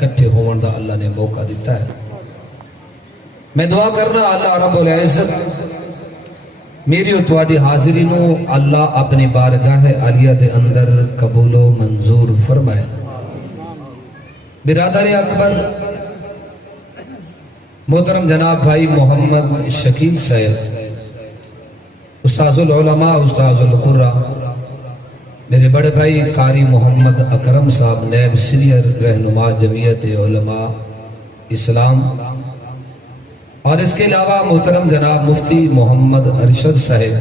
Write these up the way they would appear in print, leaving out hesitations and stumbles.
کٹھے ہون دا اللہ نے موقع دیتا ہے۔ میں دعا کرنا اللہ رب العزت میری اور تواڈی حاضری نو اللہ اپنی بارگاہ عالیہ دے اندر قبول و منظور فرمائے۔ برادر اکبر محترم جناب بھائی محمد شکیل صاحب، استاذ العلماء، استاذ القرآ، میرے بڑے بھائی قاری محمد اکرم صاحب، نیب سینئر رہنما جمعیت علماء اسلام، اور اس کے علاوہ محترم جناب مفتی محمد ارشد صاحب،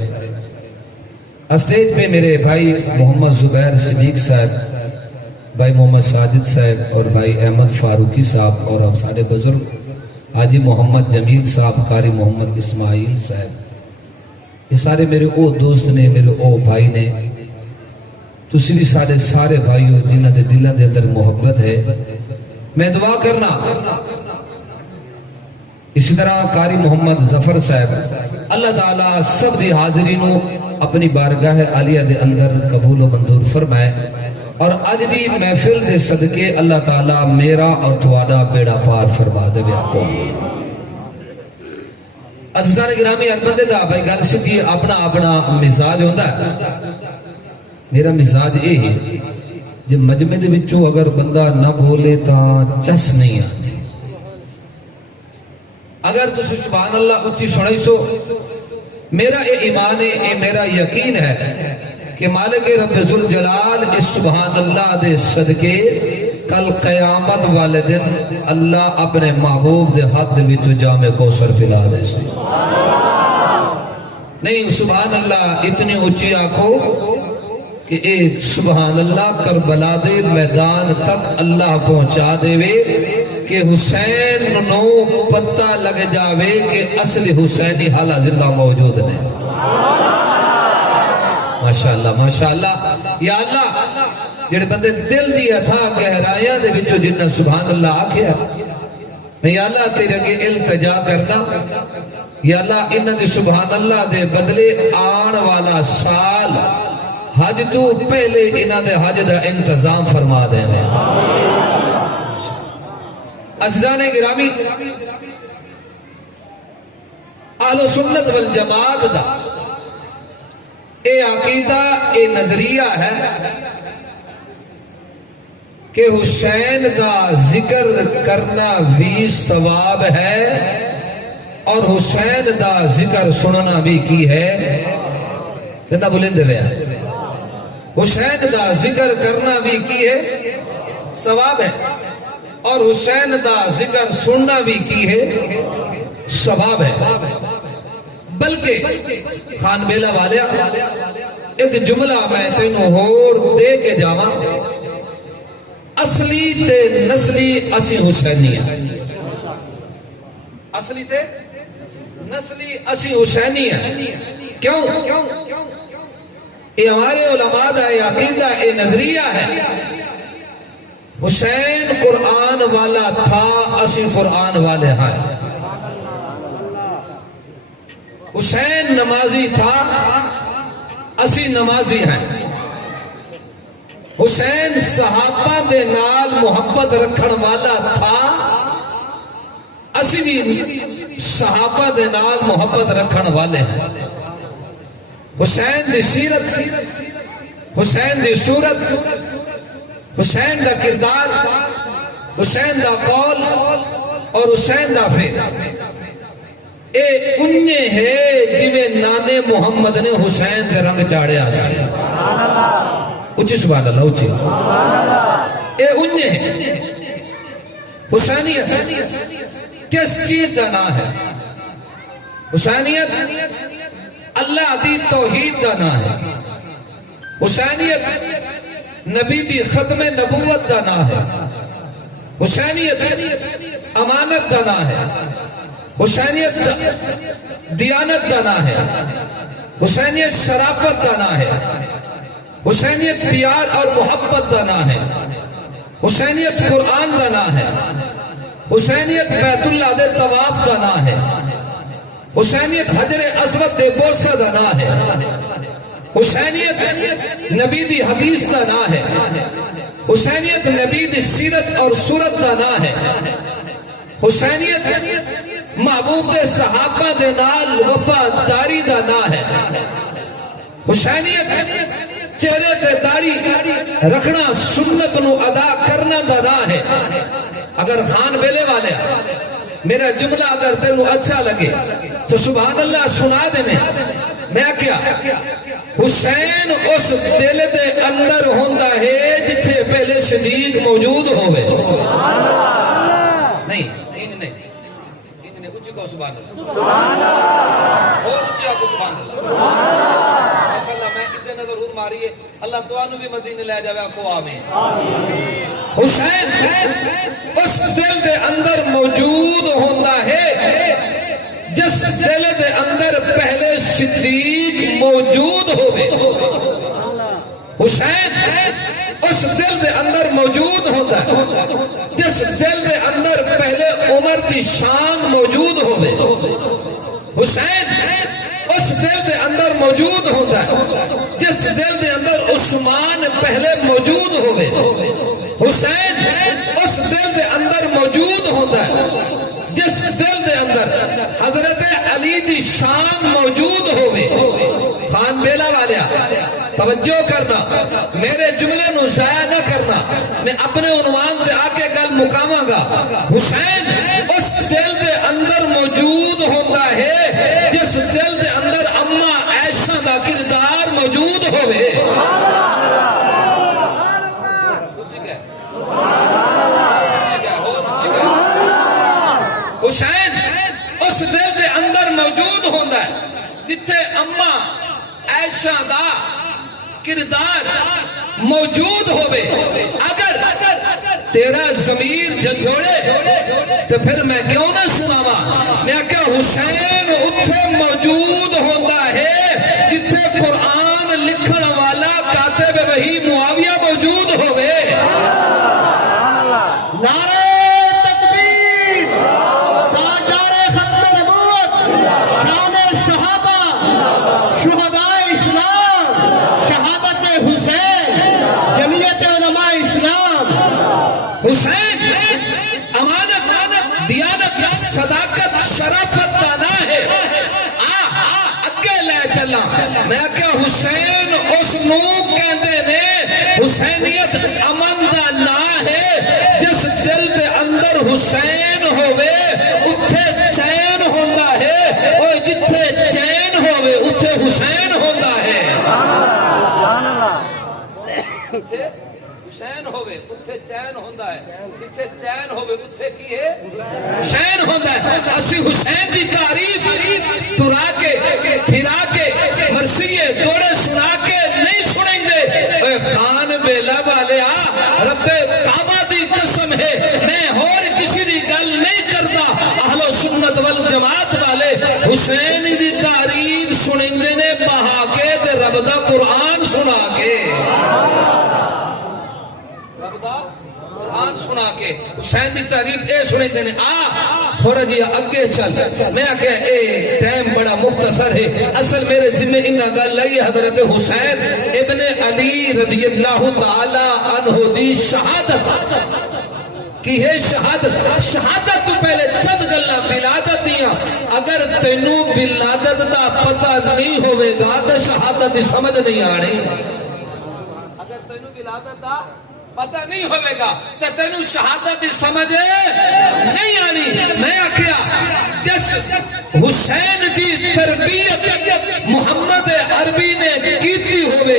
اسٹیج پہ میرے بھائی محمد زبیر صدیق صاحب، بھائی محمد ساجد صاحب اور بھائی احمد فاروقی صاحب، اور اب سارے بزرگ حاجی محمد جمیل صاحب، قاری محمد اسماعیل صاحب، یہ سارے میرے او دوست نے، میرے او بھائی نے، تسی بھی سارے بھائیوں جنہاں دے دلوں دے اندر محبت ہے۔ میں دعا کرنا اسی طرح قاری محمد ظفر صاحب، اللہ تعالیٰ سب دی حاضری نو اپنی بارگاہ عالیہ دے اندر قبول و منظور فرمائے، اور اج دی محفل دے صدقے اللہ تعالیٰ میرا اور تواڈا بیڑا پار فرما دے آقو۔ عزیزان گرامی، ہر بندے دا بھائی گل سیدھی اپنا اپنا مزاج ہوندا ہے۔ میرا مزاج یہ ہے جب مجمع دے وچوں اگر بندہ نہ بولے تاں چس نہیں آتی۔ اگر تسی سبحان اللہ اچھی سنائی سو، میرا یہ ایمان ہے، یہ میرا یقین ہے کہ مالک رب ذوالجلال اس سبحان اللہ دے صدقے کل قیامت والے دن اللہ اپنے محبوب دے ہاتھ وچ جام کوثر پلا دے سی۔ نہیں سبحان اللہ اتنی اونچی آنکھو کہ ایک سبحان اللہ کربلا دے میدان تک اللہ پہنچا دے وے کہ حسین نو پتہ لگ جاوے کہ اصل حسینی حالہ زندہ موجود نے۔ ماشاءاللہ ماشاءاللہ، یا اللہ جڑے بندے دل دی اتھا گہرائیاں دے وچوں جنہ سبحان اللہ آکھیا، میں یا اللہ تیرے اگے التجا کرنا، یا اللہ انہاں دی سبحان اللہ دے بدلے آن والا سال حج تو پہلے انہاں دے حج دا انتظام فرما دے میں۔ عزیزان گرامی، اہل سنت والجماعت دا اے عقیدہ، اے نظریہ ہے کہ حسین دا ذکر کرنا بھی ثواب ہے اور حسین دا ذکر سننا بھی کی ہے۔ کتنا بلند ہے؟ حسین دا ذکر کرنا بھی کی ہے، ثواب ہے، اور حسین دا ذکر سننا بھی کی ہے، ثواب ہے۔ بلکہ خان بیلہ والے ایک جملہ میں تینوں ہور دے کے جاواں، اصلی تے نسلی اسی حسینی ہیں۔ اصلی تے نسلی اسی حسینی ہیں۔ کیوں؟ یہ ہمارے علماء دا یہ عقیدہ، یہ نظریہ ہے حسین قرآن والا تھا، اسی قرآن والے ہیں۔ حسین نمازی تھا، اسی نمازی ہیں۔ حسین صحابہ دے نال محبت رکھن والا تھا، اسی بھی صحابہ دے نال محبت رکھن والے ہیں۔ حسین دی سیرت، حسین دی صورت، حسین دا کردار، حسین دا قول اور حسین دا فعل، اے انہیں ہے جویں نانے محمد نے حسین دے رنگ چاڑیا سی۔ اچھی سبحان اللہ، اچھی اے انہیں ہے۔ حسینیت کس چیز دا نام ہے؟ حسینیت اللہ دی توحید دا نام ہے۔ حسینیت نبی دی ختم نبوت دا نام ہے۔ حسینیت امانت دا نام ہے۔ حسینیت دیانت دا نام ہے۔ حسینیت شرافت دا نام ہے۔ حسینیت پیار اور محبت دا نام ہے۔ حسینیت قرآن دا نام ہے۔ حسینیت بیت اللہ دے طواف دا نام ہے۔ حسینیت حجر اسود دے بوسہ دا نام ہے۔ حسینیت نبی دی حدیث دا نام ہے۔ حسینیت نبی دی سیرت اور صورت دا نا ہے. حسینیت محبوب دے صحابہ دے نال وفاداری دا نا ہے. حسینیت چہرے تے داڑھی رکھنا سنت نو ادا کرنا دا نا ہے. اگر خان بیلے والے میرا جملہ اگر تینوں اچھا لگے تو سبحان اللہ سنا دے. میں کیا حسین اس دل دے اندر ہوندا ہے جتھے پہلے صدیق موجود ہوئے. نہیں اچھی کو سبحان اللہ اور اچھی کو سبحان اللہ. ماشاءاللہ میں اتنے نظر ہوں ماری ہے. اللہ توانو بھی مدینے لے جاوے کو آمین. حسین اس دل دے اندر موجود ہوندا ہے جس دل دے اندر پہلے صدیق موجود ہوئے. حسین اس دل دے اندر موجود ہوتا ہے جس دل دے اندر پہلے عمر کی شان موجود ہوئے. حسین اس دل دے اندر موجود ہوتا ہے جس دل دے اندر عثمان پہلے موجود ہوئے. حسین اس دل دے اندر موجود ہوتا ہے جس دل دے اندر حضرت علی دی شان موجود ہوئے. خان بیلا والیا توجہ کرنا, میرے جملے نو ضائع نہ کرنا. میں اپنے عنوان دے آکے گل مکاواں گا. حسین اس دل دے اندر موجود ہوتا ہے جس دل دے اندر اماں عائشہ دا کردار موجود ہوئے. حسین اس دل دے اندر موجود ہوتا ہے جتھے اماں عائشہ دا کردار موجود ہوئے. اگر تیرا ضمیر جھجھوڑے تو پھر میں کیوں نہ سناواں. میں کہ حسین اتھے موجود ہوتا ہے جتھے قرآن لکھن والا کاتب وحی معاویہ موجود ہوئے. نعرہ تکبیر, تاجدار ختم نبوت, شان صحابہ, شہداء اسلام, شہادت حسین, جمعیت علماء اسلام. حسین امانت, دیانت, صداقت, شرافت کا نا ہے. اگے لے چلا. میں کہ حسین اس نو کہندے نے حسینیت امن دا نا ہے جس دل دے اندر حسین ہوئے اتھے چین ہوندا ہے. اور جتھے چین ہوئے اتھے حسین ہوندا ہے. اتھے حسین ہوئے اتھے چین ہوندا ہے. جتھے چین ہوئے اتھے کی ہے حسین ہوندا ہے. اسی حسین دی تعریف ترا کے پھرا کے مرثیے جوڑے سنا کے نہیں سنیں گے. اے خان بیلا والے رب کعبہ دی قسم ہے میں اور کسی دی گل نہیں کرتا. اہل سنت والجماعت والے حسین دی تعریف سنیں گے نے بہا کے تے رب دا قرآن سنا کے. قرآن سنا کے حسین دی تعریف اے سنے دینے. تھوڑا جی اگے چل. میں کہ اے ٹائم بڑا مختصر ہے. اصل میرے ذمہ انہا گل لئی حضرت حسین ابن علی رضی اللہ تعالی عنہ دی شہادت کی ہے. شہادت تو پہلے چند گلہ ولادت دیاں. اگر تینوں ولادت دا پتہ نہیں ہوئے گا تو شہادت دی سمجھ نہیں آنی. اگر تینوں ولادت دا پتہ نہیں ہوئے گا تو تینوں شہادت دی سمجھ نہیں آنی. میں آکھیا جس حسین دی تربیت محمد عربی نے کیتی ہوئے,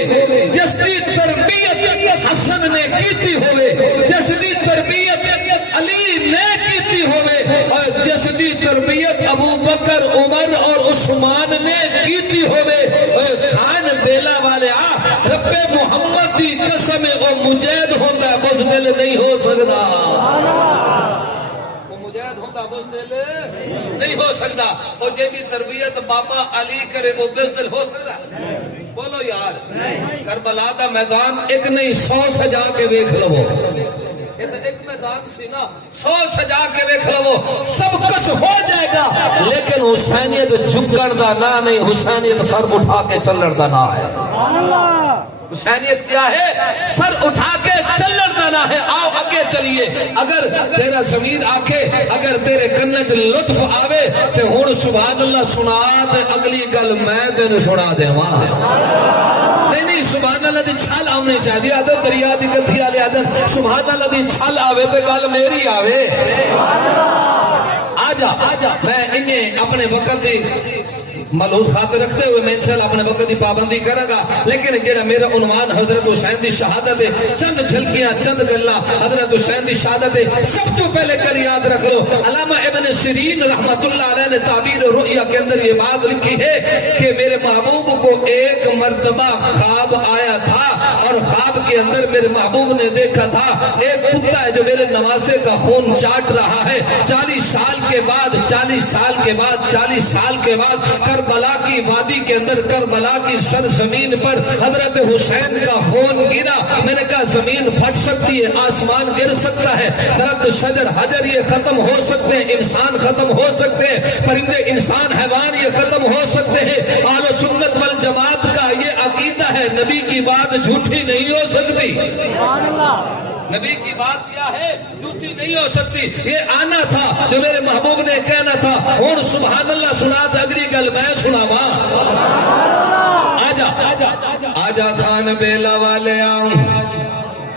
جس دی تربیت حسن نے کیتی ہوئے, جس دی تربیت علی نے کیتی ہوئے, اور جس دی تربیت ابو بکر, عمر اور عثمان نے کیتی ہوئے. خان بیلا والے رب محمد دی قسم او مجید ہوتا ہے بزدل نہیں ہو سکتا. وہ مجید ہوتا بزدل نہیں ہو سکتا. اور جن کی تربیت بابا علی کرے وہ بزدل ہو سکتا. بولو یار, کربلا دا میدان ایک نہیں 100 سجا کے ویکھ لو. یہ تو ایک میدان سی نا, 100 سجا کے ویکھ لو سب کچھ ہو جائے گا. لیکن حسینیت جھکڑ دا نا نہیں, حسینیت سر اٹھا کے چلڑ دا نا ہے. حسینیت کیا ہے؟ سر اٹھا کے چلن دینا ہے. آؤ آگے چلیے. اگر تیرا ضمیر آکے اگر تیرے کنت لطف آوے تے ہن سبحان اللہ سنا تے اگلی گل میں تینوں سنا دیواں. نہیں سبحان اللہ دی چھل آمنی چاہیے. عادت دریا دی گتھی والی عادت سبحان اللہ دی چھل آوے تے گل میری آوے. آجا میں انہیں اپنے وقت دی ملحوظ خاطر رکھتے ہوئے میں انشاءاللہ اپنے وقت دی پابندی کروں گا. لیکن جڑا میرا عنوان حضرت حسین دی شہادت ہے, چند جھلکیاں چند گلاں حضرت حسین دی شہادت ہے. سب تو پہلے کل یاد رکھ لو, علامہ ابن سیرین رحمت اللہ علیہ نے تعبیر رؤیا کے اندر یہ بات لکھی ہے کہ میرے محبوب کو ایک مرتبہ خواب آیا تھا اور خواب کے اندر میرے محبوب نے دیکھا تھا ایک کتا ہے جو میرے نواسے کا خون چاٹ رہا ہے. 40 سال کے بعد 40 سال کے بعد 40 سال کے بعد کربلا کی وادی کے اندر کربلا کی سرزمین پر حضرت حسین کا خون گرا. میں نے کہا زمین پھٹ سکتی ہے, آسمان گر سکتا ہے, درخت شجر حجر یہ ختم ہو سکتے ہیں, انسان ختم ہو سکتے ہیں, پرندے انسان حیوان یہ ختم ہو سکتے ہیں. اہل سنت والجماعت کا یہ عقیدہ ہے نبی کی بات جھوٹی نہیں ہو سکتی. نبی کی بات کیا ہے جھوٹی نہیں ہو سکتی. یہ آنا تھا جو میرے محبوب نے کہنا تھا. اور سبحان اللہ سنا تھا اگلی گل میں سناواں. آجا خان بیلا والے آؤں,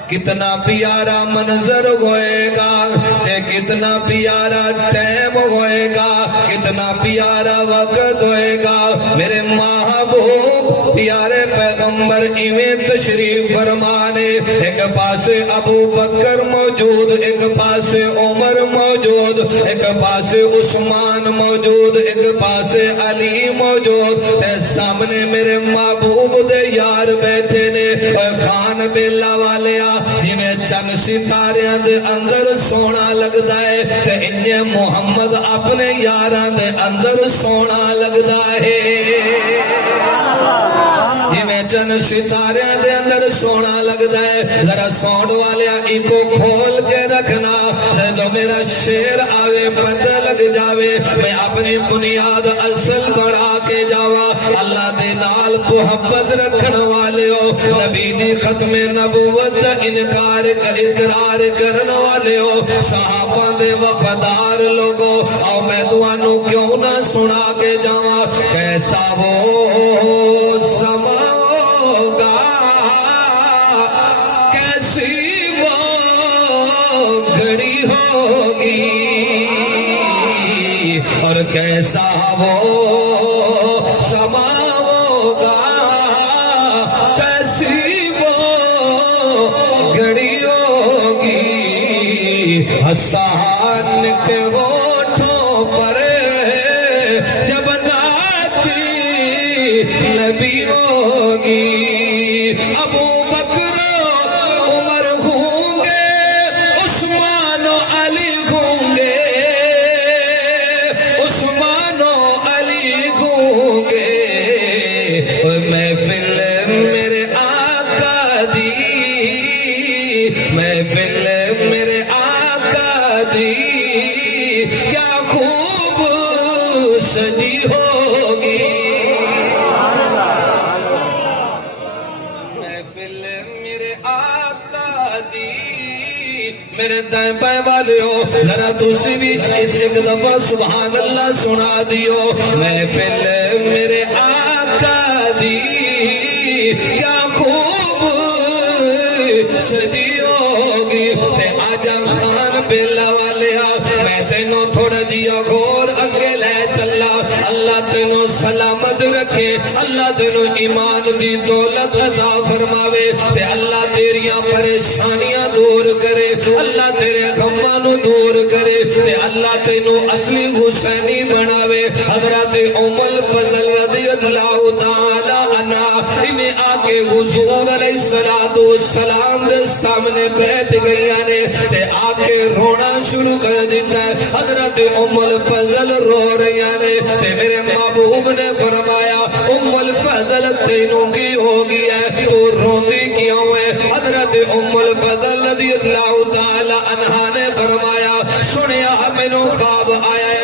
کتنا پیارا منظر ہوئے گا تے کتنا پیارا ٹائم ہوئے گا, کتنا پیارا وقت ہوئے گا. میرے محبوب پیارے پیغمبر ایویں تشریف فرمانے, ایک پاسے ابو بکر موجود, ایک پاسے عمر موجود, ایک پاسے عثمان موجود, ایک پاسے علی موجود. تے سامنے میرے محبوب دے یار بیٹھے نے. خان بیلا والے آ جی میں چند ستاریاں دے اندر سونا لگدا ہے تے انہیں محمد اپنے یاراں دے اندر سونا لگدا ہے. جی میں چند ستاریاں دے اندر سونا لگدا ہے. ذرا ساؤنڈ والے ایکو کھول کے رکھنا تو میرا شیر آوے پتہ لگ جاوے. میں اپنی بنیاد اصل بڑھا کے جاوا. اللہ دے نال محبت رکھن والے ہو, نبی دی ختم نبوت انکار اقرار کرن والے ہو, صحابہ دے وفادار لوگو. اور میں تانوں کیوں نہ سنا کے جاواں کیسا وہ سما ہوگا, کیسی وہ گھڑی ہوگی, اور کیسا وہ سما ہوگا, کیسی وہ گھڑی ہوگی. حسان کے ہونٹوں پر جب ناتی نبی ہوگی, ابو بکر عمر ہوں گے, عثمان و علی ہوں گے, عثمان و علی ہوں گے. محفل میرے آقا دی, محفل میرے آقا دی, کیا خوب سجی ہوگی. محفل میرے آقا دی. میرے دائیں بائیں والے ہو ذرا تسی بھی اس ایک دفعہ سبحان اللہ سنا دیو. محفل میرے آقا دی, کیا خوب سجی ہوگی. تے آجم خان بیلا والے میں تینوں تھوڑا دیا غور اگے لے چلا. اللہ تینوں سلامت رکھے, اللہ تینوں ایمان دی دولت عطا فرماوے, تے اللہ تیریاں پریشانیاں دور کرے, اللہ تیرے غماں نو دور کرے, تے اللہ تینوں اصلی حسینی بناوے. حضرت ام الفضل رضی اللہ تعالی عنہ انہیں آکے حضور علیہ السلام دے سامنے بیٹھ گئی نے تے آکے رونا شروع کر دیتا ہے. حضرت ام الفضل رو رہی نے تے میرے محبوب نے فرمایا ام الفضل تینوں کی ہو گیا ہے, تو روندی کیوں ہے. حضرت ام الفضل رضی اللہ تعالی عنہ نے فرمایا سنیا مینوں خواب آیا ہے.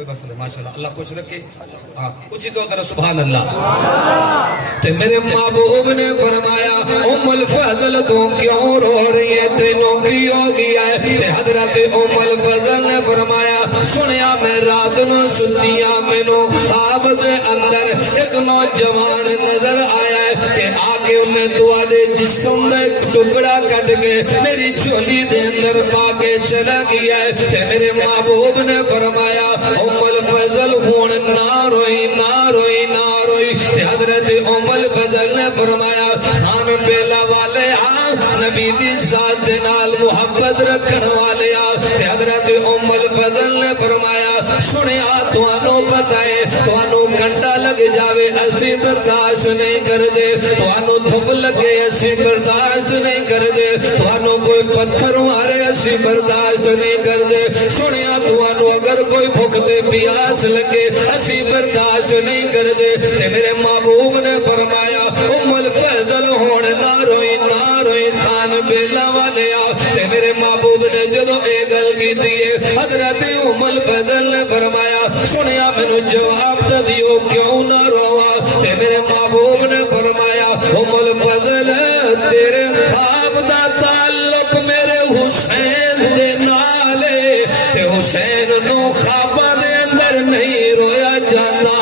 کوئی مسئلہ ماشاءاللہ اللہ خوش رکھے ہاں اچھی تو کرو سبحان اللہ تے میرے محبوب نے فرمایا ام الفضل تو کیوں رو رہی ہے تینوں کی ہو گیا ہے تے حضرت ام الفضل نے فرمایا سنیا میں رات نو سنتیاں مینو خواب دے اندر ایک نوجوان نظر آیا ہے کہ آگے انہیں تواڈے جسم میں ٹکڑا کٹ کے میری چولی دے اندر پا کے چلا گیا ہے تے میرے محبوب نے فرمایا ام الفضل ہون نہ روئی نہ روئی نہ روئی تے حضرت ام الفضل نے فرمایا خان بیلا والے نبی دی ذات دے نال محبت رکھن والے تے حضرت ام الفضل نے فرمایا سنیا تانوں پتہ ہے تانوں گھنٹا لگ جاوے اسی برداشت نہیں کر دے تانوں دھوپ لگے اسی برداشت نہیں کر دے تانوں کوئی پتھر مارے اسی برداشت نہیں کر دے سنیا تانوں اگر کوئی بھوک تے پیاس لگے اسی برداشت نہیں کر دے تے میرے محبوب نے فرمایا ام الفضل ہون نہ روئی خان بیلا والے تے میرے محبوب نے جدو اے گل کیتی ہے حضرت ام الفضل نے فرمایا سنیا مینو جواب دیو کیوں نہ روا تے میرے محبوب نے فرمایا ام الفضل تیرے خواب دا تعلق میرے حسین دے نالے تے حسین نو خواباں دے اندر نہیں رویا جانا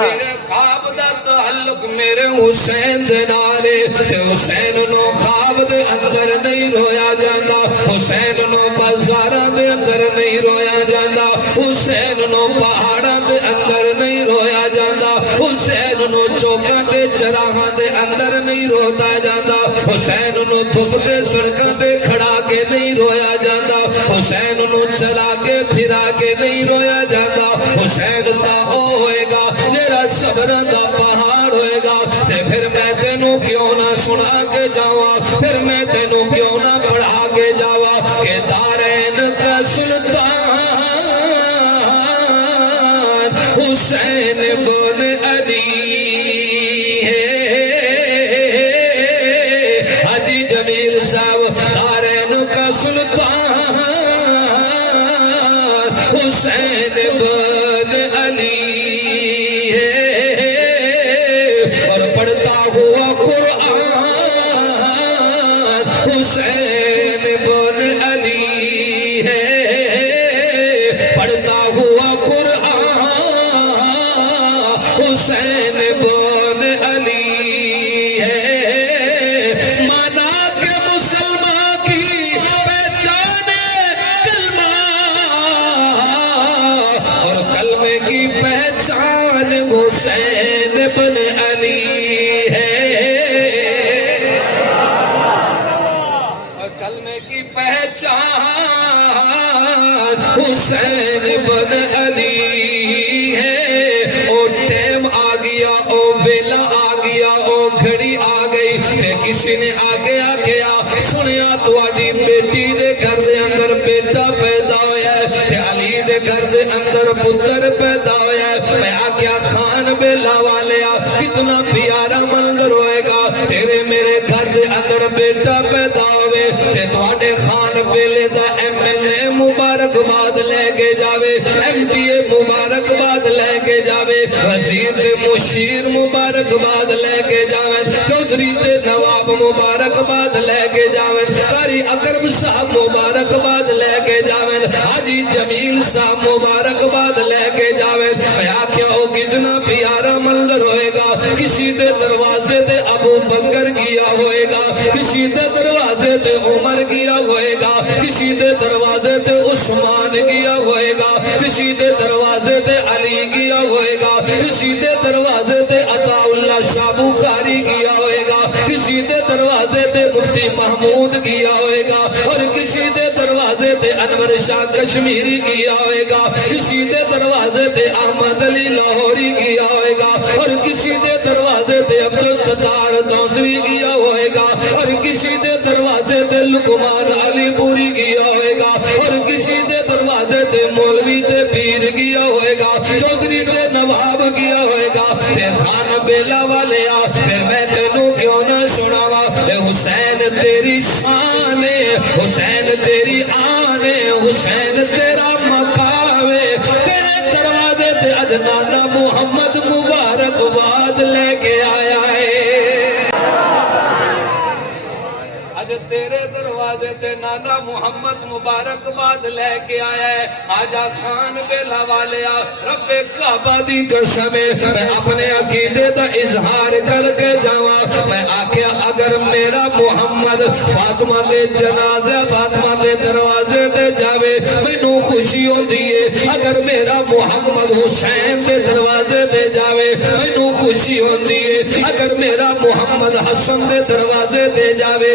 تیرے خواب دا تعلق میرے حسین دے نالے تے حسین نو خواب دے اندر نہیں رویا جانا حسین نو بازاراں دے اندر نہیں رویا جانا حسین نو پہاڑاں دے اندر نہیں رویا جانا حسین نو چوکاں تے چراہاں دے اندر نہیں روتا جانا حسین نو دھوپ دے سڑکاں تے کھڑا کے نہیں رویا جانا حسین نو چلا کے پھرا کے نہیں رویا جانا حسین تا ہوئے گا جیڑا صبر دا پہاڑ ہوئے گا تے پھر میں تینوں کیوں نہ سنا کے جاواں پھر میں تینوں کیوں نہ پڑھا کے جاواں کہ دارین کا سلطان حسین بن علی ہے حاجی جمیل صاحب دارین کا سلطان حسین بن علی ہے اور پڑھتا ہوا قرآن حسین بن علی ہے پڑھتا ہوا قرآن حسین بن علی ہے مانا کہ مسلمان کی پہچان کلمہ اور کلمے کی پہچان حسین بن علی ہے اور کلمے کی پہچان حسین بن علی ہے او ٹیم آ گیا او ویلا آ گیا او گھڑی آ گئی تے کسی نے آگے آ گیا سنیا تواڈی بیٹی دے گھر دے اندر بیٹا پیدا ہویا ہے تے علی دے گھر دے اندر پتر پیدا ہویا ہے میں آکیا خان بیلا والیا کتنا پیارا منظر ہوئے گا تیرے میرے گھر دے اندر بیٹا پیدا ہوئے تے تواڈے خان بیلے دا MLA مبارکباد لے کے جاوے MPA مبارکباد لے کے جاوے وزیر تے مشیر مبارکباد لے کے جاوے چودھری تے نواب مبارکباد لے کے جاوے قاری اکرم صاحب مبارکباد لے کے جاوے حاجی جمیل صاحب مبارکباد لے کے جاوے میں آکھیا او کتنا پیارا منظر ہوئے گا کسی دے دروازے تے ابو بکر گیا ہوئے گا کسی دے دروازے تے عمر گیا ہوئے گا کسی دے دروازے تے عثمان گیا ہوئے گا کسی دے دروازے تے علی گیا ہوئے گا کسی دے دروازے تے عطا اللہ شاہ بخاری گیا ہوئے گا کسی دے دروازے تے مفتی محمود گیا ہوئے گا اور کسی دے دروازے تے انور شاہ کشمیری گیا ہوئے گا کسی دے دروازے تے احمد علی لاہوری گیا ہوئے گا اور کسی دے دروازے تے عبدالستار دوسری گیا ہوئے گا اور کسی دے دروازے تے لقمان علی پوری گیا ہوئے گا اور کسی دے دروازے تے مولوی تے پیر گیا ہوئے گا چودھری تے نواب گیا ہوئے گا تے خان بیلا والے پھر میں تینوں کیوں نہ سناواں اے حسین تیری شان ہے حسین تیری آن ہے حسین تیرا مقاوے تیرے دروازے تے اج نانا محمد مبارکباد لے کے آیا ہے اج تیرے دروازے تے نانا محمد مبارکباد لے کے آیا ہے آجا خان بیلا والیا رب کعبہ دی قسم میں اپنے عقیدے دا اظہار کر کے جاواں میں آکھیا اگر میرا محمد فاطمہ دے جنازے فاطمہ دے دروازے تے جاوے مینوں خوشی ہوندی ہے اگر میرا محمد حسین دے دروازے تے جاوے مینوں خوشی ہوندی ہے اگر میرا محمد حسن دے دروازے تے جاوے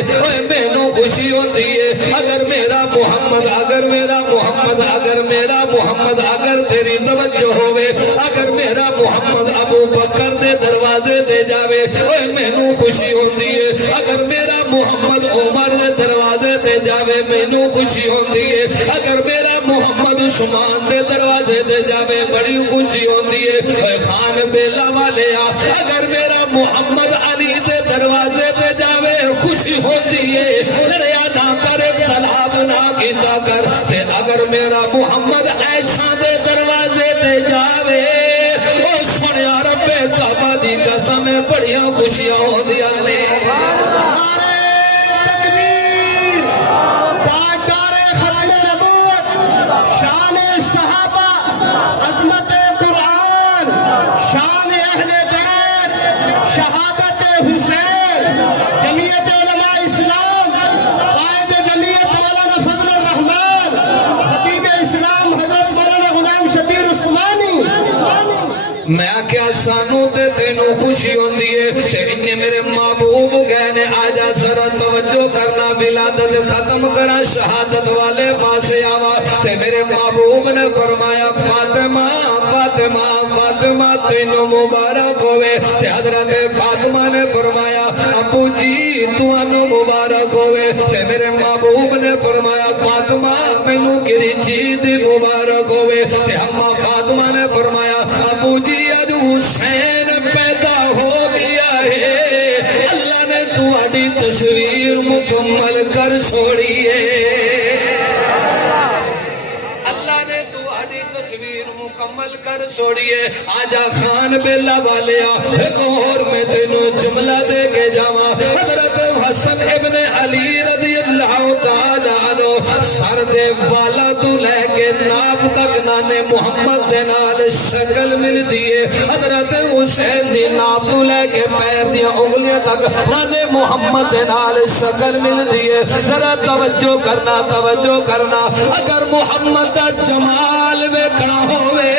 مینوں خوشی ہوندی ہے اگر میرا محمد اگر تیری توجہ ہوے اگر میرا محمد ابو بکر دے دروازے تے جاوے مینوں خوشی ہوندی ہے اگر میرا محمد عمر دے دروازے تے جاوے مینوں خوشی ہوندی ہے اگر میرا محمد عثمان دے دروازے تے جاوے بڑی خوشی ہوندی ہے خان بیلا والیا اگر میرا محمد علی دے دروازے تے جاوے خوشی ہوندی ہے لڑیا نہ کر اختلاف نہ کیتا کر تے اگر میرا محمد عائشہ دے دروازے تے جاوے او سنیا رب کعبہ دی قسم بڑیاں خوشیاں ہوندیاں نے میں کیا سانو تے تینوں خوشی ہوندی ہے تے انہیں میرے محبوب گئے نے آجا ذرا توجہ کرنا ولادت ختم کرا شہادت والے پاسے آوا تے میرے محبوب نے فرمایا فاطمہ فاطمہ فاطمہ تینوں مبارک ہوئے تے حضرت فاطمہ نے فرمایا ابو جی تانوں مبارک ہوئے تے میرے محبوب نے فرمایا فاطمہ مینوں کیڑی چیز مبارک ہوئے تے اما فاطمہ نے فرمایا ابو جی اد حسین پیدا ہو گیا ہے اللہ نے تہاڈی تصویر مکمل کر چھوڑی ہے اللہ نے تہاڈی تصویر مکمل کر چھوڑی ہے آجا خان بیلا والیا ایک اور میں تینوں جملہ دے کے جاواں حضرت حسن ابن علی رضی اللہ تعالی عنہ سر دے والا تو لے کے ناک تک نانے محمد دے نال شکل ملدی ہے حضرت حسین دی ناک تو لے کے پیر دیاں انگلیاں تک نانے محمد دے نال شکل ملدی ہے ذرا توجہ کرنا اگر محمد دا جمال ویکھنا ہوے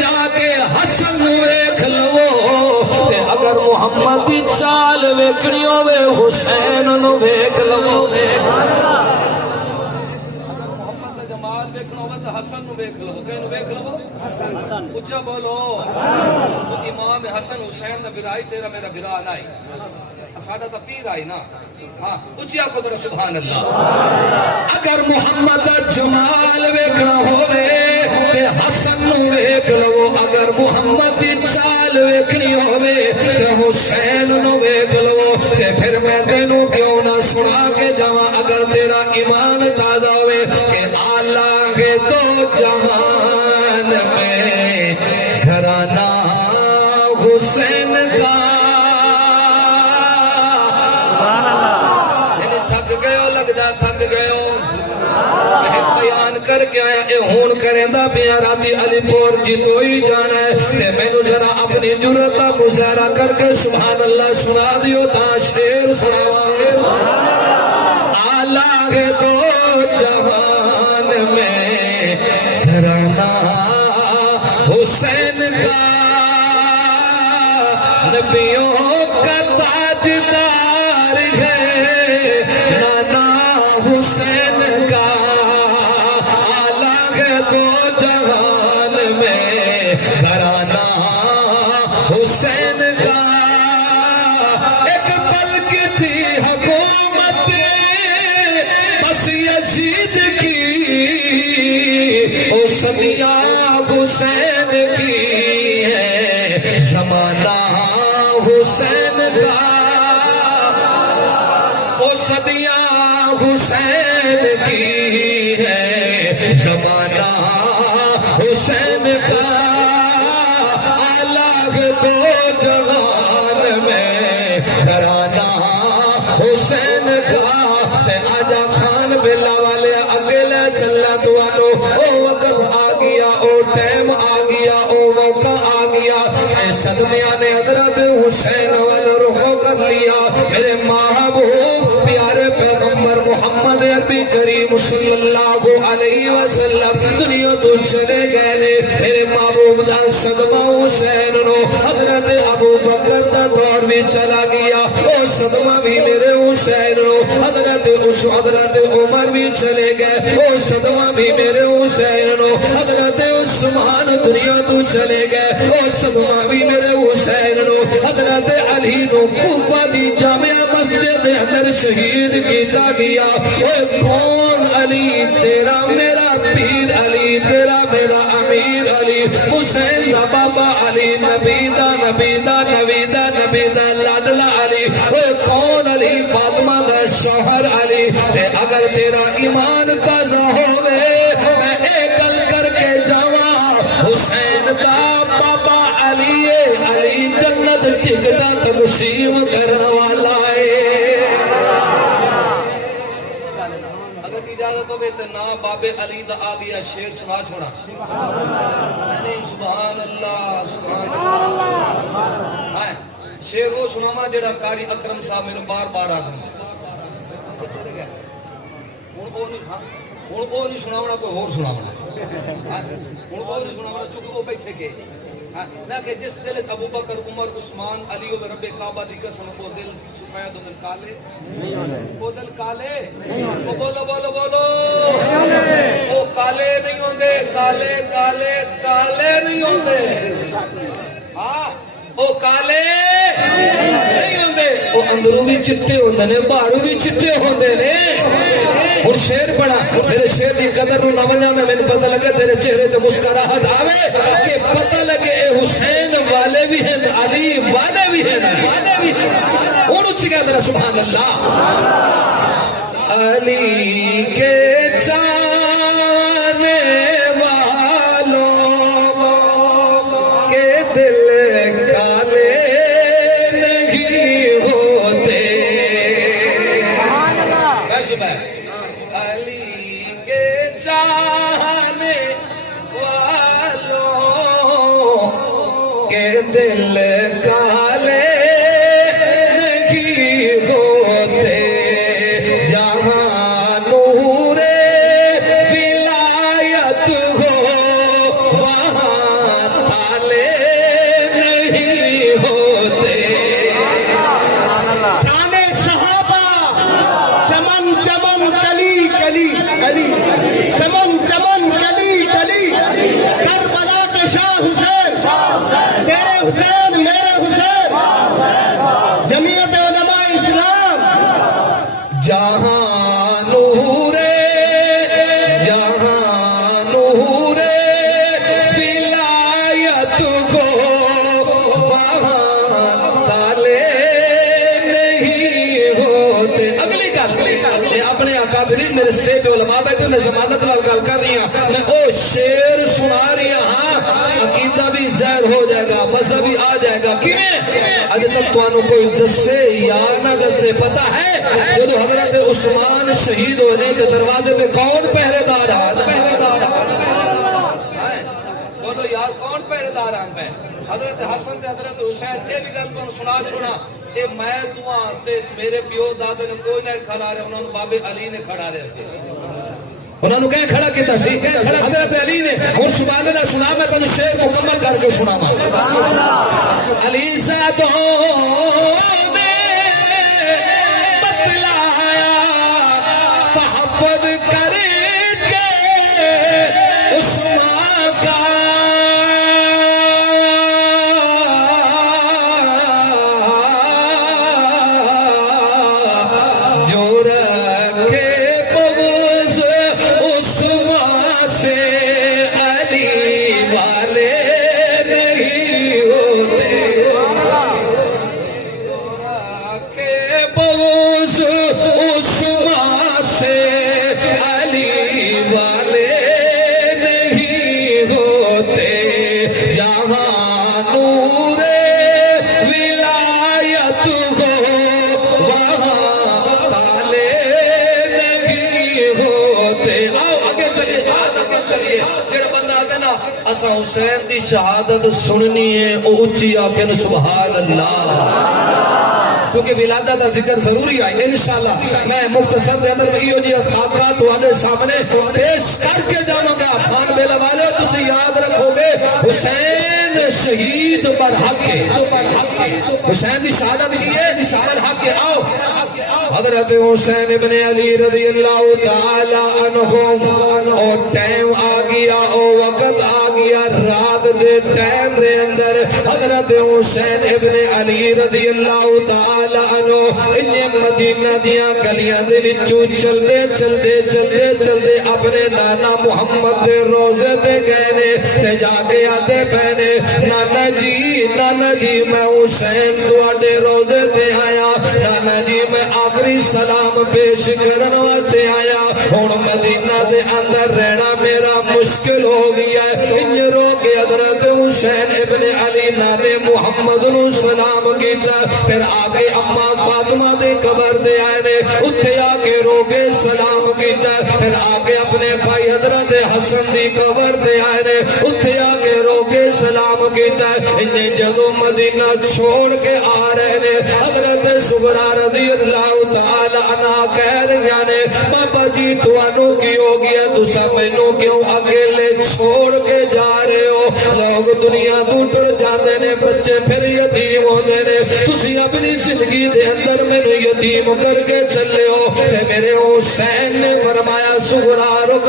جا کے حسن ویکھ لو تے اگر محمد دی چال ویکھنی ہوے حسین نو ویکھ لو حسن نو ویکھ لو کینو ویکھ لو حسن اچھا بولو تو امام حسن حسین دا برائی تیرا میرا برا نہیں سادہ تا پیر آئی نا ہاں اچھا کو طرف سبحان اللہ اگر محمد دا جمال ویکھنا ہوے تے حسن نو ویکھ لو اگر محمد دی چال ویکھنی ہوے تے حسین نو ویکھ لو تے پھر میں تینوں کیوں نہ سنا کے جاواں اگر تیرا ایمان تازہ ہوے کہ اعلیٰ ہے دو جہان میں گھرانہ حسین کا یعنی تھک گئے ہو لگدا تھک گئے ہو بیان کر کے آیا اے ہون کریندا پیا راتی علی پور جتوئی جانا ہے تے مینوں ذرا اپنی جرأت دا مظاہرہ کر کے سبحان اللہ سنا دیو تا شعر سناواں گے اعلیٰ ہے دو جہان میں گھرانہ حسین کا نبیوں کا تاجدار ہے نانا حسین کا اعلیٰ ہے دو جہان میں گھرانہ حسین کا ایک پلک تھی حکومت بس یزید کی او صدیاں حسین کی ہے زمانہ حسین کا او صدیاں حسین کی ہے زمانہ حسین کا الگ دو جہان میں گھرانہ حسین کا آجا خان بلا والے اگلے چلا تو آنو او وقت آ گیا او ٹائم آ گیا او موقع آ گیا اے صدمیہ نے حضرت حسین والا رخ کر لیا میرے محبوب پیارے پیغمبر محمد عربی کریم صلی اللہ علیہ وسلم دنیا تو چلے گئے میرے محبوب دا صدمہ حسین نو حضرت ابو بکر دا دور بھی چلا گیا او صدمہ بھی میرے حسین نو حضرت عمر بھی چلے گئے او صدمہ بھی میرے حسین نو حضرت عثمان دنیا تو چلے گئے او صدمہ بھی میرے حسین نو حضرت علی نو کوفہ دی جامع مسجد اندر شہید کیتا گیا اوے کون علی تیرا میرا پیر علی تیرا میرا امیر علی حسین دا بابا علی نبی دا لاڈلا علی اوے کون علی فاطمہ دا شوہر علی تے اگر تیرا ایمان تازہ ہوئے میں ایک گل کر کے جاواں حسین دا بابا علی علی جنت ٹکٹا تقسیم کرنے والا بابے علی دا آ گیا شیر سنا چھوڑا سبحان اللہ سبحان اللہ شیر وہ سناما جڑا قاری اکرم صاحب میں بار بار آ دوں ہوں وہ نہیں سناونا کوئی اور سناونا ہوں وہ نہیں سناونا چونکہ وہ بیٹھے کے میں کہ جس دل ابو بکر عمر عثمان علی و رب کعبہ دی قسم وہ دل سفید و دل کالے وہ دل کالے وہ بولو بولو بولو وہ کالے نہیں ہوندے کالے کالے کالے نہیں ہوندے ہاں وہ کالے نہیں ہوندے وہ اندروں بھی چٹے ہوندے نے باہروں بھی چٹے ہوندے نے اور شیر پڑا تیرے شیر دی قدر نو نہ منجا میں پتہ لگے تیرے چہرے تے مسکراہٹ آوے کہ پتہ لگے اے حسین والے بھی ہیں علی والے بھی ہیں اور اچھی کہا میرا سبحان اللہ علی کے چاہنے والوں کے دل کالے نہیں ہوتے چاہنے والوں کے دل کالے نہیں ہوتے جہاں نور ولایت ہو وہاں تالے نہیں ہوتے شان صحابہ چمن چمن کلی کلی کلی چمن چمن کلی کلی کربلا کے شاہ حسین تیرے حسین میرے حسین جمعیت علماء اسلام جہاں نور ولایت کو وہاں تالے نہیں ہوتے اگلی گل اپنے اکابرین میرے سٹیج پہ علماء بیٹھے میں ضمانت نال گل کر رہی ہوں میں او شیر سنا رہی ہاں عقیدہ بھی زہر ہو جائے گا مزہ بھی آ جائے گا کیویں اج تک تانوں کوئی دسے یا نہ دسے پتہ ہے جدو حضرت عثمان شہید ہونے کے دروازے پہ کون پہرے دار بولو یار کون پہرے دار آ حضرت حسن تے حضرت حسین یہ بھی گل تانوں سنا چھوڑا اے میں تواں تے میرے پیو دادے نے کوئی نہ کھڑا رہے انہاں نوں بابے علی نے کھڑا رہے سی انہاں نوں کہیں کھڑا کیتا سی حضرت علی نے اور سبحان اللہ سنا میں تانوں شعر مکمل کر کے سناواں علی زادوں نے بتلایا تحفظ کر کے عثمان کا حسین دی شہادت سننی ہے او اچھی آکھیں سبحان اللہ، کیونکہ ولادت کا ذکر ضروری ہے۔ انشاءاللہ میں مختصر دے اندر یہ جی خاکہ تواڈے سامنے پیش کر کے جاؤں گا۔ خان بیلا والے تسی یاد رکھو گے حسین شہید برحق ہے، حسین دی شہادت کی ہے برحق ہے۔ آؤ حضرت حسین ابن علی رضی اللہ تعالی عنہ اور ٹائم آ گیا، او وقت آ گیا، رات دے ٹائم دے اندر حضرت حسین ابن علی رضی اللہ تعالی عنہ انہیں مدینہ دیا گلیاں دے وچوں چلدے چلدے چلدے چلدے اپنے نانا محمد دے روزے تے گئے نے تے جا کے آتے پہنے نانا جی میں حسین تواڈے روزے تے آیا، نانا جی میں آخری سلام پیش کرن واسطے آیا، ہن مدینہ دے اندر رہنا میرا مشکل ہو گیا ہے۔ ان رو کے حضرت حسین ابن علی نانے محمد نو سلام کیتا، پھر آگے اما فاطمہ دے قبر دے آئے نے اتھے آ کے رو کے سلام کیتا، پھر آگے اپنے بھائی حضرت حسن دی قبر دے آئے نے اتھے آ کے رو کے سلام کیتا۔ انہیں جدو مدینہ چھوڑ کے آ رہے نے حضرت سغرا رضی اللہ تعالی عنہ کہہ رہی نے بابا جی توانو کی ہو گیا، تسا مینوں کیوں اکیلے چھوڑ کے جا رہے ہو؟ لوگ دنیا تو ٹر جاتے نے، بچے پھر یتیم ہوتے نے، تسی اپنی زندگی دے اندر مینوں یتیم کر کے چلے ہو۔ تے میرے حسین نے فرمایا سغرا رک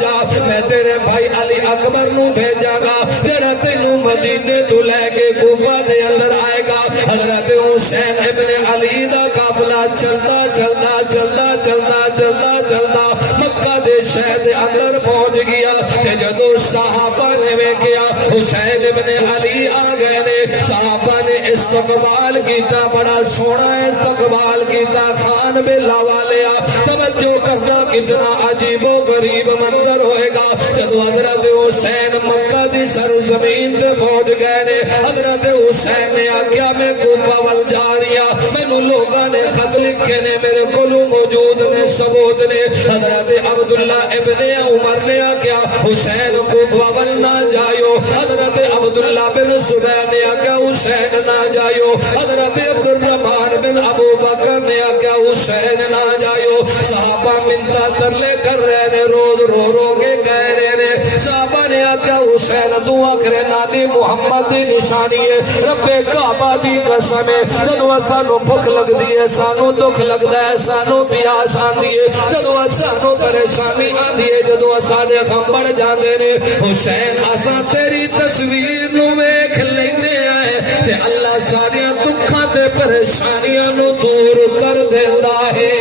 جا میں تیرے بھائی علی اکبر نو بھیجا گا جڑا تینوں مدینے تو لے کے کوفہ دے اندر آئے گا۔ حضرت حسین ابن علی دا قافلہ چلتا چلتا چلتا چلتا چلتا چلتا مکہ دے شہر دے اندر پہنچ گیا، تے جدو صحابہ نے ویکھیا حسین ابن علی آ گئے نے، صحابہ نے استقبال کیتا، بڑا سونا استقبال کیتا۔ خان بیلا والیا توجہ کرنا کتنا عجیب و غریب منظر ہوئے گا جدو حضرت حسین مکہ دی سرزمین سے پہنچ گئے نے۔ حضرت حسین نے آکھیا میں کوفہ ول جا رہی ہاں، مینوں لوگاں نے خط لکھے نے، میرے کولوں موجود نے ثبوت نے۔ حضرت عبداللہ ابن عمر نے آکھیا حسین کوفہ ول نہ جائیو، حضرت عبداللہ بن زبیر نے آکھیا حسین نہ جائیو، حضرت عبد الرحمن بن ابو بکر نے آکھیا حسین نہ جائیو۔ صحابہ منتا ترلے کر رہے نے، روز رو رو کے کہہ رہے نے، صحابہ نے آکھیا حسین دعا کرے نانی محمد دی نشانی ہے، رب کعبہ دی قسم ہے، جدو سانو بھوک لگدی ہے، سانو دکھ لگدا ہے، سانو پیاس آندی ہے، جدو سانو پریشانی آندی ہے، جدو ساڈے غم بڑھ جاندے نے، حسین اساں تیری تصویر نو ویکھ لینے آئے تے اللہ ساریاں دکھاں تے پریشانیاں نو دور کر دیندا ہے۔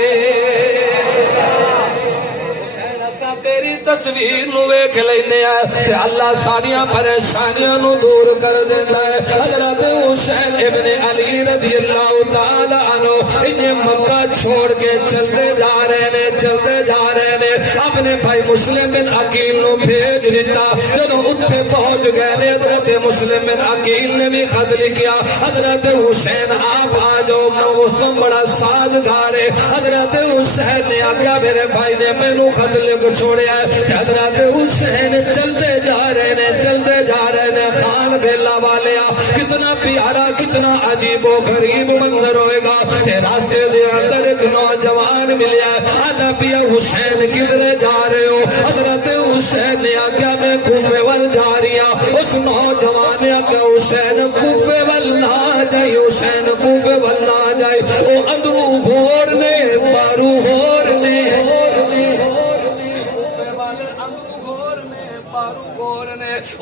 تیری تصویر نو ویکھ لینے آئے تے اللہ ساریاں پریشانیاں نو دور کر دیندا ہے۔ حضرت حسین ابن علی رضی اللہ تعالی عنہ انہیں مکہ چھوڑ کے چلتے جا رہے نے، چلتے جا رہے نے، اپنے بھائی مسلم بن عقیل نو بھیج دیتا۔ جدو اتھے پہنچ گئے نے حضرت مسلم بن عقیل نے بھی خط لکھیا حضرت حسین آپ آ جاؤ، موسم بڑا سازگار ہے۔ حضرت حسین نے آکھیا میرے بھائی نے مینوں خط لکھ چھوڑیا ہے۔ حضرت حسین چلتے جا رہے نے، چلتے جا رہے نے۔ خان بیلا والیا کتنا پیارا کتنا عجیب و غریب منظر ہوئے گا کہ راستے دے اندر ایک نوجوان ملیا، آدھا پیا حسین کدھر جا رہے ہو؟ حضرت حسین نے آکھیا میں کوفے ول جا رہی ہوں۔ اس نوجوان نے آکھیا حسین کوفے ول نہ جائی، حسین کوفے ول نہ جائی، او اندرو غور نے بارو غور نے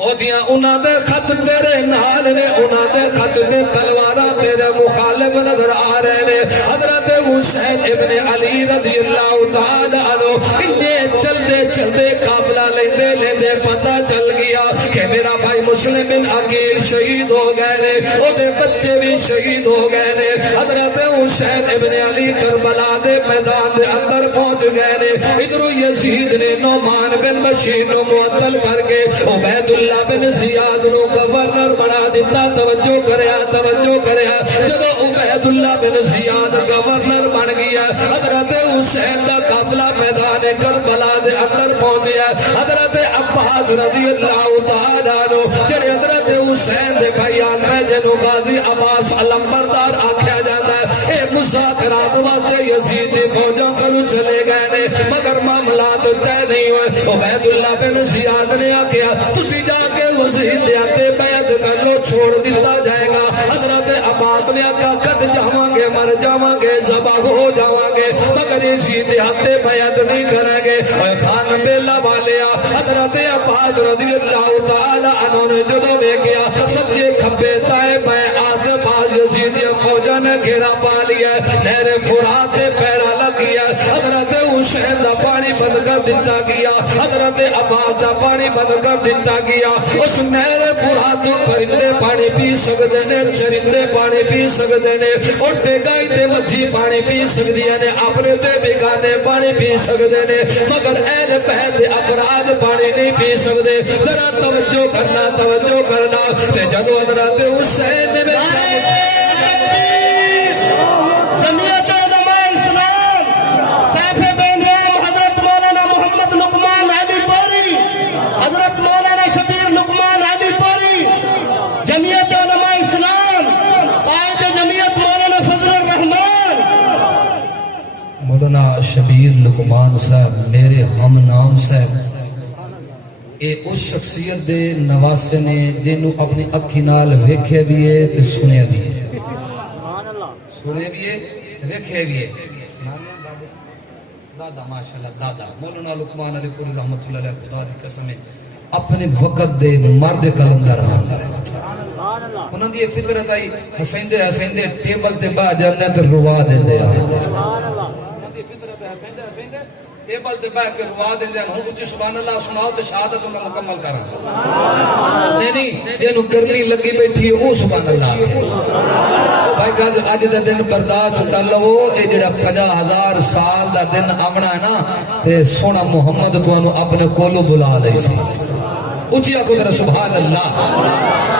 اودیاں انہاں دے خط تیرے نال نے، انہاں دے خط تے تلواراں تیرے مخالف نظر آ رہے نے۔ حضرت حسین ابن علی رضی اللہ تعالی عنہ انہیں چلتے چلتے قافلہ لیندے لیندے پتہ چل گیا کہ میرا بھائی مسلم بن عقیل شہید ہو گئے نے، او دے بچے بھی شہید ہو گئے نے۔ حضرت حسین ابن علی کربلا دے میدان دے اندر پہنچ گئے نے۔ ادھر یزید نے نعمان بن بشیر نو معطل کر کے عبید اللہ بن زیاد نو گورنر بنا دیتا۔ توجہ کریا توجہ کریا، جدو عبید اللہ بن زیاد گورنر بن گیا حضرت حسین دا قافلہ میدان کربلا دے اندر پہنچیا۔ حضرت عباس رضی اللہ تعالیٰ عنہ جڑے حضرت حسین دے بھائیان میں جنو غازی عباس علمبردار آکھیا جاتا ہے ایک مذاکرات واسطے یزید دی فوجوں کرو چلے گئے نے مگر معاملات طے نہیں ہوئے عبید اللہ بن زیاد نے آکھیا تسی جا کے یزید دے ہاتھے بیعت کر لو چھوڑ دتا جائے گا حضرت عباس نے آکھا کٹ جاواں گے مر جاواں گے ذبح ہو جاواں گے مگر یزید دے ہاتھے بیعت نہیں کریں گے اے خان بیلا والیا حضرت عباس رضی اللہ تعالی عنہ نے جدوں دیکھیا سجے کھبے دائیں بائیں آسے پاس یزید دی فوجاں نے گھیرا پا لیا نہر فرات پہ پیرا لگ گیا حضرت حسین دا پانی بند کر دیتا گیا حضرت عباس دا پانی بند کر دیتا گیا اس نہر فرات پرندے پانی پی سکتے نے چرندے پانی پی سکتے نے اٹھتے گائے تے مچھی پانی پی سکتی نے اپنے تے بیگانے پانی پی سکتے نے مگر اہل پہلے افراد پانی نہیں پی سکتے ذرا توجہ کرنا تے جدو حضرت حسین نے جمعیت علماء اسلام سیف بے نیام حضرت مولانا محمد لقمان علی پوری حضرت مولانا شبیر لقمان علی پوری جمعیت علماء اسلام قائد جمعیت مولانا فضل الرحمان مولانا شبیر لقمان صاحب میرے ہم نام صاحب اے اس شخصیت دے نواسے نے جنہوں اپنی اکھی نال ویکھے بھی ہے تے سنے بھی ہے سنے بھی ہے ویکھے بھی ہے دادا ماشاءاللہ دادا مولانا لقمان علی پوری رحمت اللہ علیہ خدا دی قسم ہے اپنے وقت دے مرد کلندر ہاں انہاں دی فطرت آئی ہسیندے ہسیندے ٹیبل تے باہ جاندے تے روا دیندے ٹیبل تے بیٹھ کے روا دے دین ہوں کچھ سبحان اللہ سناؤ تے شہادت میں مکمل کراں نہیں جنوں کرنی لگی بیٹھی ہے وہ سبحان اللہ او بھائی گل اج دے دن برداشت کر لو اے جڑا 50,000 سال دا دن آونا ہے نا تے سونا محمد تانوں اپنے کولو بلا لئی سی اچھی قدر سبحان اللہ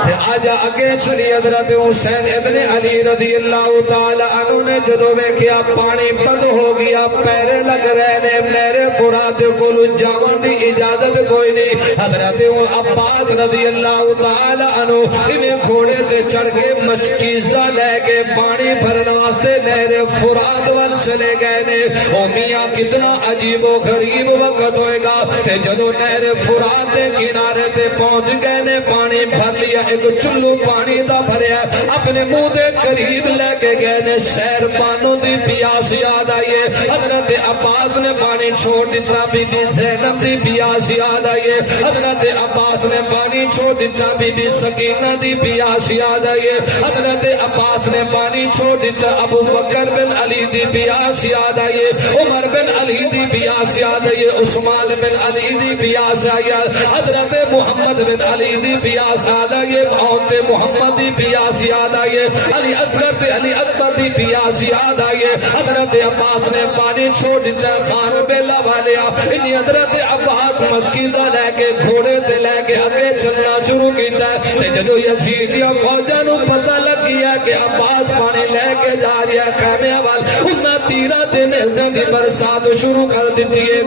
تے آجا اگے چلی حضرت حسین ابن علی رضی اللہ تعالی عنہ نے جدو ویکھیا پانی بند ہو گیا پیرے لگ رہے نے میرے فرات کولو جاون دی اجازت کوئی نہیں حضرت عباس رضی اللہ تعالی عنہ انہیں گھوڑے تے چڑھ کے مشکیزہ لے کے پانی بھرنا واسطے نہر فرات وال چلے گئے نے او میاں کتنا عجیب و غریب وقت ہوئے گا تے جدو نہر فرات کے کنارے تے پہنچ گئے نے پانی بھر لیا ایک چلو پانی دا بھریا اپنے منہ دے قریب لے کے گئے نے شہر پانوں دی پیاس یاد آئیے حضرت عباس نے پانی چھوڑ دیتا بی بی زینب دی پیاس یاد آئیے حضرت عباس نے پانی چھوڑ دیتا بی بی سکینہ دی پیاس یاد آئیے حضرت عباس نے پانی چھوڑ دیتا ابو بکر بن علی دی پیاس یاد آئیے عمر بن علی دی پیاس یاد آئیے عثمان بن علی دی پیاس آئیے حضرت محمد بن علی دی پیاس یاد آئیے عورت محمد دی پیاس یاد آئیے علی اصغر تے علی اکبر دی پیاس یاد آئیے حضرت عباس نے پانی چھوڑ دیتا خان بیلا والیا انہی حضرت عباس مشکیزہ لے کے گھوڑے تے لے کے اگے چلنا شروع کیتا ہے تے جدو یزیدیاں فوجاں نو پتہ لگ گیا کہ عباس پانی لے کے جا رہا ہے خیمے وال انہاں تیرا تے نیزے دی برسات شروع کر دیتی ہے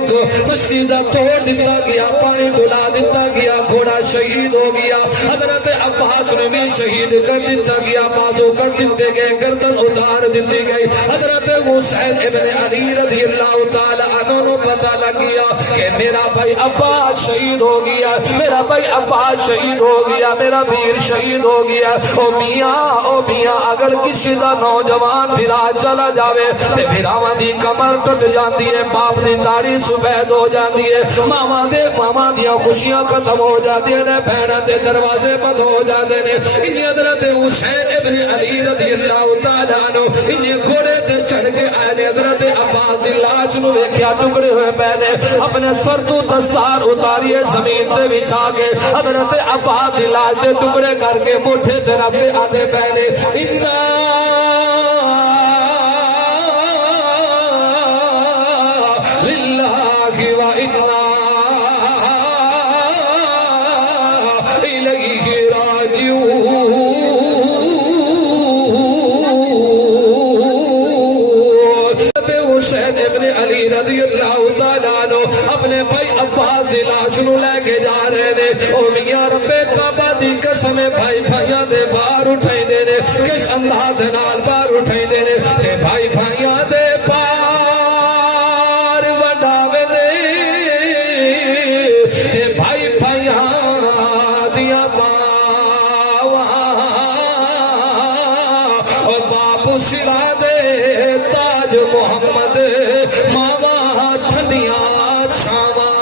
مشکیزہ توڑ دیتا گیا پانی ڈلا دیتا گیا گھوڑا شہید ہو گیا حضرت عباس نے بھی شہید کر دیتا گیا بازو کر دیتے گئے گردن اتار دیتی گئی حضرت حسین ابن علی رضی اللہ تعالی عنہ کو پتہ لگ گیا کہ میرا بھائی عباس شہید ہو گیا میرا بھائی عباس شہید ہو گیا میرا پیر شہید ہو گیا او میاں اگر کسی دا نوجوان بھرا چلا جاوے تے بھراواں دی کمر ٹوٹ جاندی ہے باپ دی داڑھی سفید ہو جاندی ہے ماما دیاں خوشیاں ختم ہو جاتی ہیں بہناں دے دروازے بند ہو جاتے ہیں انہی حضرت حسین ابن علی رضی اللہ تعالی عنہ انہی گھوڑے تے چڑھ کے آئے حضرت عباس دی لاش نو ویکھیا ٹکڑے ہوئے پے نے اپنے سر تو دستار اتاریے زمین تے بچھا کے حضرت عباس دی لاش دے ٹکڑے کر کے مٹھے تے رکھ کے آدھے پے نے حسین ابن علی رضی اللہ تعالیٰ عنہ اپنے بھائی عباس دی لاش نو لے کے جا رہے نے او میاں رب کعبہ دی قسم بھائی بھائیاں دے باہر اٹھائی دے نے کس انداز نال باہر اٹھائی دے نے تے بھائی بھائیاں دے پار وڈاوے نے تے بھائی بھائیاں دیاں اور باپ سرا دے تاج محمد ماوا ٹھنڈیاں چھاواں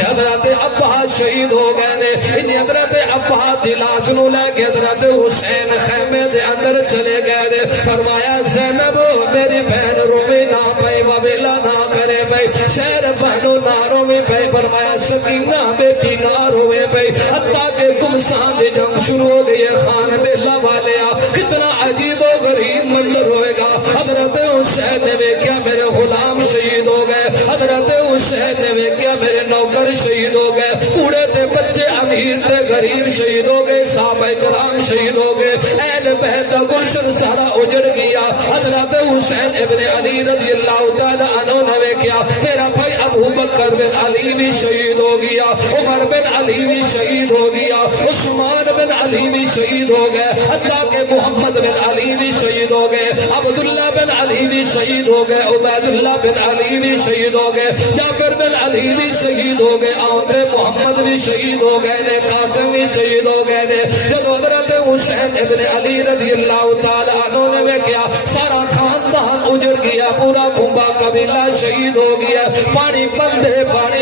حضرت عباس شہید ہو گئے نے ان حضرت عباس دی لاش نو لے کے حضرت حسین خیمے دے اندر چلے گئے نے فرمایا زینب میری بہن روے نہ پئی ویلا نہ کرے پئی شہر بہنو نہ روے پئی فرمایا سکینہ بیٹی نہ روے پئی حتیٰ کہ گمسان دی جنگ شروع ہو گئی ہے خان بیلا والے کتنا عجیب و غریب منظر ہوئے گا حضرت حسین نے دیکھا میرے غلام شہید ہو گئے حضرت حسین نے دیکھا میرے نوکر شہید ہو گئے بوڑھے تے بچے امیر تے غریب شہید ہو گئے صحابہ کرام شہید ہو گئے اہل بیت کا گلشن سارا اجڑ گیا حضرت حسین ابن علی رضی اللہ تعالیٰ عنہ نے دیکھا میرا بھائی ابو بکر بن علی بھی شہید ہو گیا عمر بن علی بھی شہید ہو گیا عثمان بن علی بھی شہید ہو گئے حتیٰ کہ محمد بن علی بھی شہید ہو گئے عبداللہ بن علی بھی شہید ہو گئے عبید اللہ بن علی بھی شہید ہو گئے جعفر بن علی بھی شہید ہو گئے آدھے محمد بھی شہید ہو گئے نے قاسم بھی شہید ہو گئے نے جب حضرت حسین ابن علی رضی اللہ تعالیٰ عنہ نے کیا سارا خاندان اجڑ گیا پورا کنبا قبیلہ شہید ہو گیا پانی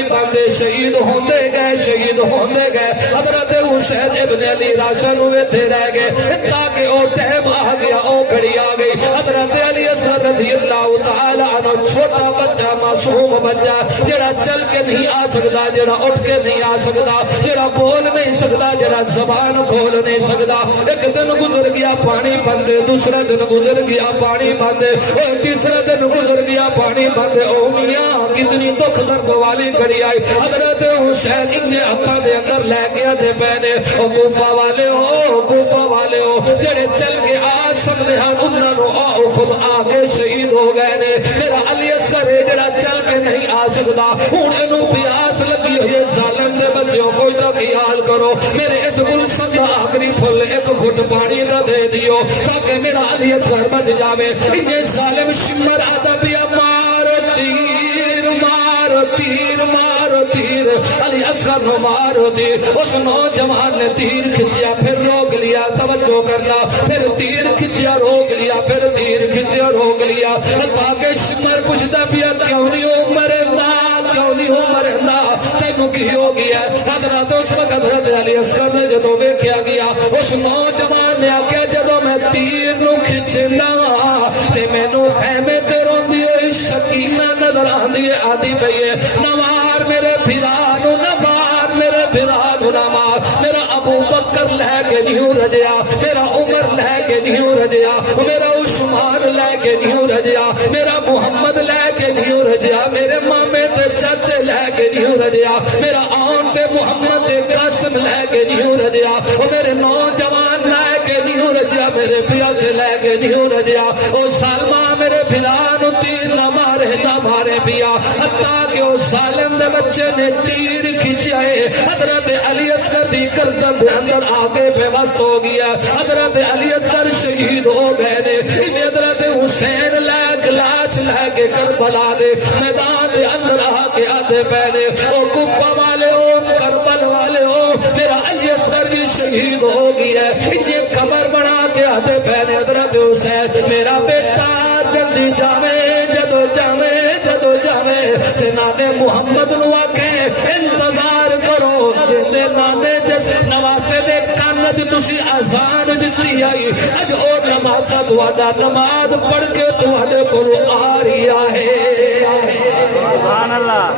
بندے شہید ہوندے گئے حضرت حسین ابن علی راشن ہوئے تھے رہ گئے تاکہ او ٹائم آ گیا او گھڑی آ گئی حضرت علی اصغر رضی اللہ تعالیٰ عنہ چھوٹا بچہ معصوم بچہ جڑا چل کے نہیں آ سکتا جڑا اٹھ کے نہیں آ سکتا جڑا بول نہیں سکتا جڑا زبان کھول نہیں سکتا ایک دن گزر گیا پانی بند دوسرا دن گزر گیا پانی بند تیسرا دن گزر گیا پانی بند او میاں کتنی دکھ درد والی گھڑی آئی حضرت حسین اتنے ہاتھوں کے اندر لے کے آتے پہنے او کوفہ والے ہو جڑے چل کے آ سکتے ہیں انہوں نے آؤ خود آ کے شہید ہو گئے نے میرا علی اصغر جڑا چل کے نہیں آ سکتا ہوں انہوں پیاس لگی ہوئی ظالم دے بچوں کوئی تو خیال کرو میرے اس گلشن کا آخری پھل ایک گھٹ پانی نہ دے دیو تاکہ میرا علی اصغر بچ جاوے انہیں ظالم شمر آتا پیا مارو تیر علی اصغر نو مارو تیر اس نوجوان نے تیر کھچیا پھر روک لیا توجہ کرنا پھر تیر کھچیا روک لیا پھر تیر کھچیا روک لیا تاکہ شمر کچھ دبیا کیوں نہیں ہو مرندہ تینوں کی ہو گیا حضرت اس وقت حضرت علی اصغر نے جدو ویکھیا گیا اس نوجوان نے آکھیا جدو میں تیر نو کھچنا تے مینوں خیمے تے روندی ہوئی سکینہ نظر آندی آدھی پئی ہے نوار میرے بھرانو نوار میرے بھرانو نوار میرا ابو بکر لے کے نہیں رجیا میرا عمر لے کے نہیں رجیا میرا عثمان لے کے نہیں رجیا میرا محمد لے کے نہیں رجیا میرے مامے تے چاچے لے کے نہیں رجیا میرا آن تے محمد تے قاسم لے کے نہیں رجیا میرے نوجوان لے کے نہیں رجیا میرے پیا سے لے کے نہیں رجیا او سالمہ میرے پھرانو تیر نہ مارے پیا حتیٰ کہ او سالم دے بچے نے تیر کھچائے حضرت علی اصغر دی گردن دے اندر آگے پہ وست ہو گیا حضرت علی اصغر شہید ہو گئے نے حضرت حسین لاش لے کے کربلا دے میدان دے اندر آ کے آتے پہنے او کوفہ والے ہو کربل والے ہو میرا علی اصغر بھی شہید ہو گیا یہ قبر بنا کے آتے پہنے حضرت حسین میرا بیٹا جلدی جاوے جدو جاوے تے نانے محمد نو آکے انتظار کرو جندے نانے جس نواسے دے کانج تسی آزان جتی آئی اج او نمازہ دوڑا نماز پڑھ کے دوڑے کرو آریا ہے سبحان اللہ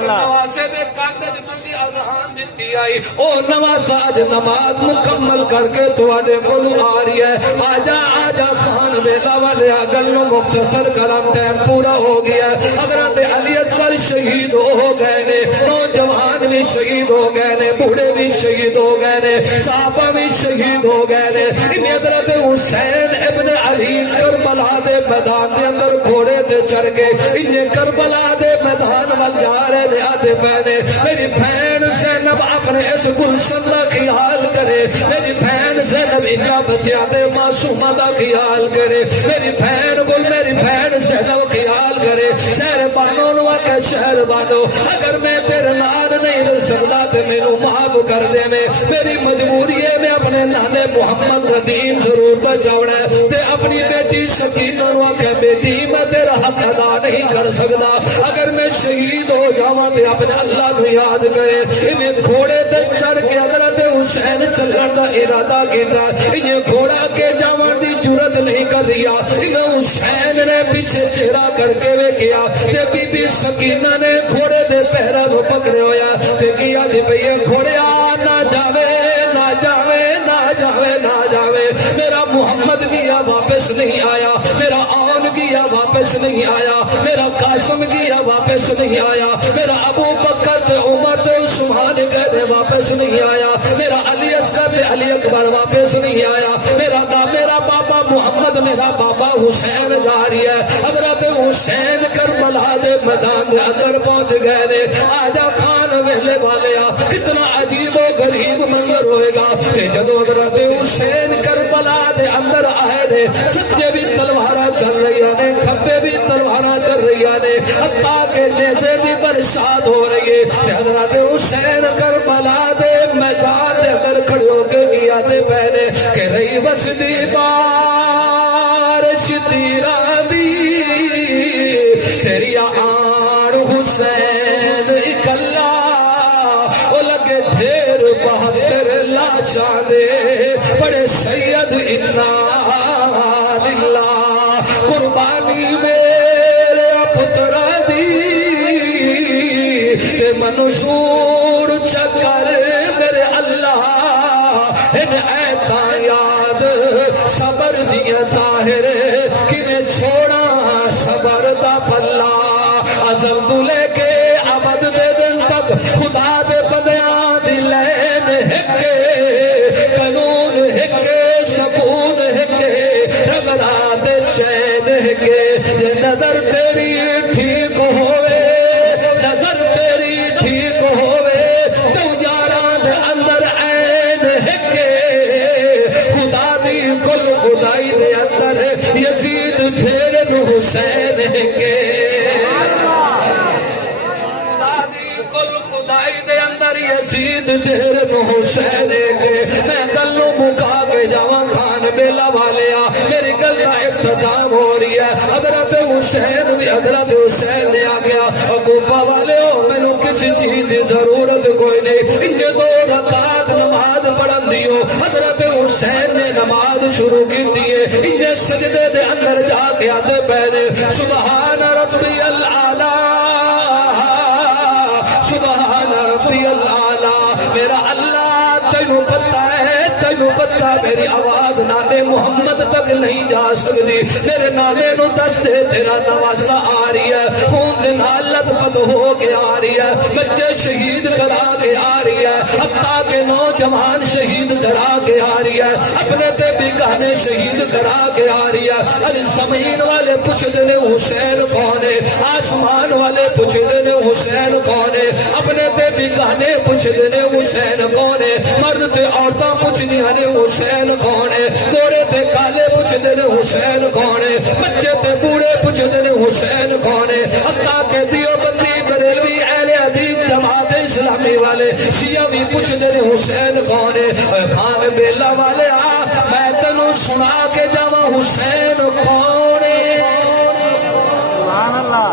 نواسے دے کانج تسی آزان جتی آئی او نواسہ اج نماز مکمل کر کے دوڑے کرو آریا ہے آجا خان ویلا والے گلوں مختصر کرم ٹائم پورا ہو گیا حضرت علی اصغر شہید ہو گئے نے نوجوان بھی شہید ہو گئے نے، بوڑھے بھی شہید ہو گئے نے، صحابہ بھی شہید ہو گئے نے۔ ان حضرت حسین ابن علی کربلا دے میدان دے اندر گھوڑے تے چڑھ کے انہیں کربلا دے میدان وال جا رہے نے، آتے پہنے میری بہن زینب اپنے اس گلشن دا خیال کرے، میری بہن زینب انہاں بچیاں دے معصوماں دا خیال کرے، میری بہن گل میری بہن زینب خیال کرے۔ شہر بانو نو آکے شہر بانو اگر میں تیرے نال نہیں رہ سکتا تے مینوں معاف کر دے، میری مجبوری ہے میں اپنے نانے محمد دا دین ضرور بچاونا ہے۔ تے اپنی بیٹی سکینہ نو آکے بیٹی میں تیرا حق ادا نہیں کر سکتا، اگر میں شہید ہو جاواں تے اپنے اللہ کو یاد کرے۔ انہیں گھوڑے تے چڑھ کے حضرت حسین چلن دا ارادہ کیتا، انہیں گھوڑا کے جاون دی جرت نہیں کر رہا۔ انہیں حسین نے پیچھے چہرہ کر کے ویکھیا تے بی بی سکینہ نے گھوڑے دے پیراں نو پکڑے ہویا تے کیا دی پئی گھوڑیا نہ جاوے نہ جاوے نہ جاوے نہ جاوے، میرا محمد گیا واپس نہیں آیا، میرا آن گیا واپس نہیں آیا، میرا قاسم گیا واپس نہیں آیا، میرا ابو بکر تے عمر تے عثمان گئے واپس نہیں آیا، میرا علی اصغر تے علی اکبر واپس نہیں آیا، میرا بابا محمد میرا بابا حسین جاری ہے۔ حضرت حسین کربلا دے میدان دے اندر پہنچ گئے نے۔ آجا خان ویلے والے کتنا عجیب و غریب منظر ہوئے گا کہ جدو حضرت حسین کربلا دے اندر آئے نے، سجے بھی تلواراں چل رہی نے، کھبے بھی تلواراں چل رہی نے، حتیٰ کہ نیزے دی برسات ہو رہی ہے۔ حضرت حسین کربلا دے میدان دے اندر کھڑے ہو کے گیا تے پہنے کہ رہی وسدی بارش تیرا دی تیری آن حسین اکلا، وہ لگے ڈھیر 72 لاشاں دے بڑے سید انا للہ، قربانی میرے پترا دی تے منصور چکر میرے اللہ ان ایتا یاد صبر دیا طاہر کنے چھوڑا صبر دا پلا، عزم تو لے کے عبد دے دن تک خدا دے بندیاں دی لین ہکے، قانون ہکے، سکون ہکے، رگڑا دے چین ہکے، یہ نظر تیری ٹھیک ہوئے، نظر تیری ٹھیک ہوئے، چویاراں دے اندر عین ہکے، خدا دی کل خدائی دے اندر یزید ڈھیر نو حسین ہکے، یزید دیر نو حسین کے۔ میں گل نو مکا کے جاواں خان بیلا والیا، میری گل کا اختتام ہو رہی ہے۔ حضرت حسین بھی حضرت حسین نے آ گیا، کوفہ والے ہو مینوں کسی چیز کی ضرورت کوئی نہیں، انہیں 2 رکعت نماز پڑھن دیو۔ حضرت حسین نے نماز شروع کی دیے، انہیں سجدے دے اندر جا کے آتے پہنے سبحان ربی العالی، سبحان ربی العالی، میرا اللہ تینوں پتہ ہے، تینوں پتہ میری آواز نانے محمد تک نہیں جا سکتی، میرے نانے نو دس دے تیرا نواسا آ رہی ہے، خون دے نالت پت ہو کے آ رہی ہے، بچے شہید کرا کے آ رہی ہے، حتیٰ کہ نوجوان شہید کرا کے آ رہی ہے، اپنے تے بیگانے شہید کرا کے آ رہی ہے۔ ارے زمین والے پوچھ دینے حسین کون ہے، آسمان والے پوچھ دینے حسین کون ہے، اپنے تے بیگانے پوچھ دینے حسین کون ہے، مرد تے عورتاں پوچھ دینے حسین کون ہے، گورے تے کالے پوچھ دینے حسین کون ہے، بچے تے بوڑھے پوچھ دینے حسین کون ہے، حتیٰ کہ دیوبندی بریلوی اہل حدیث جماعت اسلامی والے شیعہ بھی پوچھ دینے حسین کون ہے۔ اے خان بیلا والے میں تینوں سنا کے جاواں حسین کون ہے،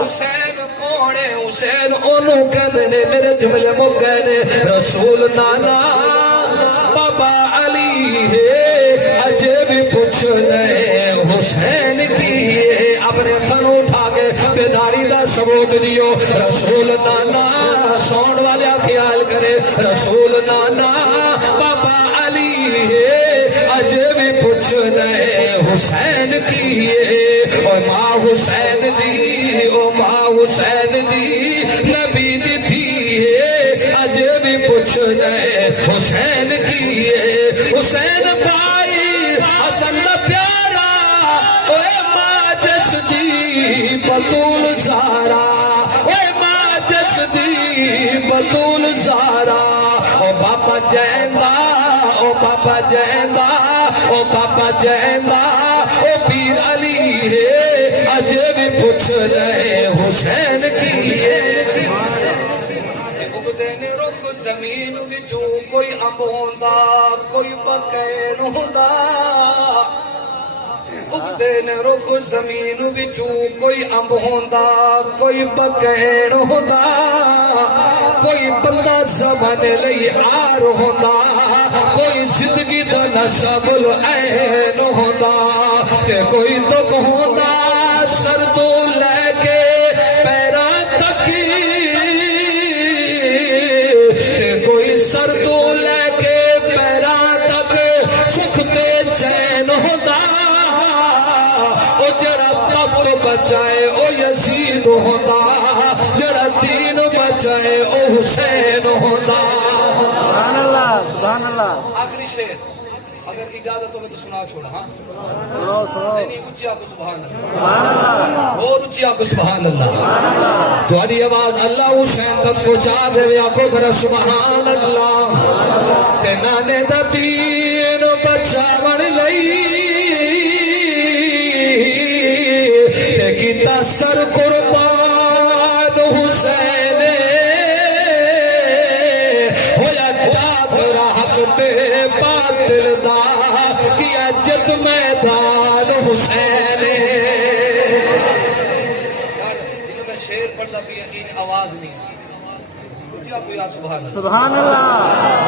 حسین کون ہے، حسین انہوں کہنے نے میرے جملے مک گئے نے، رسول نانا بابا علی ہے اجے بھی پوچھنے حسین کی ہے، اپنے تھن اٹھا کے بیداری دا ثبوت دیو، رسول نانا سون والے خیال کرے، رسول نانا بابا علی ہے اجے بھی پوچھنے حسین کی ہے، او ماں حسین دی، او ماں حسین دی نبی دی تھی ہے اجے حسین کی حسین بھائی حسن دا پیارا اوے ماجس دی بطول زارا اوے ماجس دی بطول زارا او بابا جیندا او بابا جیندا او بابا جیندا او پیر علی ہے اج بھی پوچھ رہے حسین کی اگدے رخ زمین وچوں کوئی امب ہوندا کوئی بکیڑ ہوندا اگدے رخ زمین وچوں کوئی امب ہوندا کوئی بکیڑ ہوندا کوئی بندہ زبان لئی آر ہوندا کوئی زندگی دا نسب العین ہوندا تے کوئی دکھ ہوندا سر تو لے کے پیراں تک تے کوئی سر تو لے کے پیراں تک سکھ تے چین ہوندا او جڑا تخت بچائے او یزید ہوندا جڑا دین بچائے او حسین ہوندا سبحان اللہ سبحان اللہ آخری شعر اگر اجازت ہو میں تو سنا چھوڑا ہاں سنو سنو نہیں اچھی آکو سبحان اللہ سبحان اللہ بہت اچھی آکو سبحان اللہ تمہاری آواز اللہ حسین تک پہنچا دے آکو کرا سبحان اللہ تے نانے دا دین بچاون لئی تے کیتا سر قربان حسین ہویا ڈاکر حق تے باطل دا کیا جت میدان حسین میں شیر پڑھتا بھی یقین آواز نہیں اچھی آپ کو یاد سبحان اللہ سبحان اللہ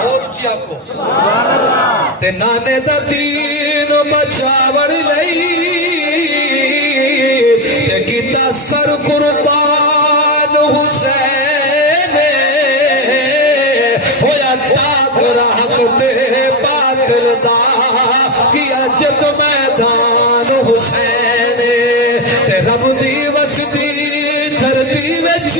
اور اچھی آپ کو سبحان اللہ تے نانے دا دین بچاون لئی تے کیتا سر قربان حسین ہویا ڈاکر حق تے باطل دا کیا جت میدان حسین تے رب دی وسدی دھرتی وچ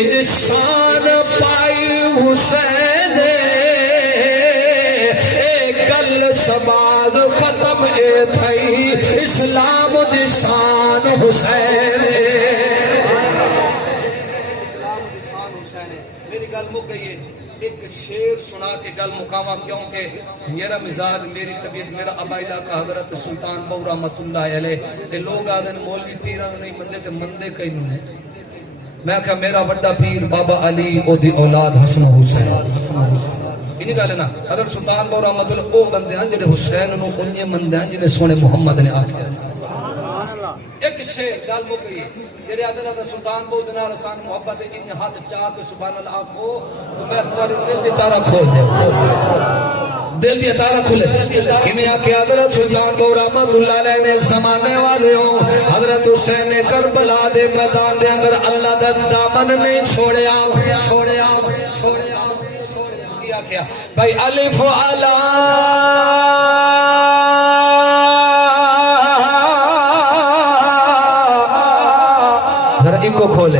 انسان پائی حسین اے گل سباد ختم اے تھئی اسلام دی شان حسین میری گل مک گئی ہے ایک شعر سنا کے گل مقامہ کیونکہ میرا مزاج میری طبیعت میرا عبائدہ کا حضرت سلطان بہو رحمت اللہ علیہ کہ لوگ آدھے مولوی پیران نہیں مندے تے مندے کئی نہیں میں کہا میرا بڑا پیر بابا علی او دی اولاد حسن حسین انہی گالے نا حضرت سلطان بہو رحمت اللہ او بندے ہیں جنہیں حسین انہوں انہیں مندے ہیں جنہیں سونے محمد نے آکھیا ایک شعر گل مک گئی جڑے آدھے نا سلطان بہو دنا رسان محبت انہیں ہاتھ چاہ کے سبحان اللہ آکھو تو میں تمہاری دل دی تارہ کھول دے دل دی تارہ کھولے کہ میں آکے حضرت سلطان بہو رحمت اللہ علیہ نے زمانے والے ہوں حضرت حسین نے کربلا دے میدان دے اندر اللہ دا دامن نہیں چھوڑیا چھوڑیا چھوڑیا کیا کیا بھائی الف علا کو کھولے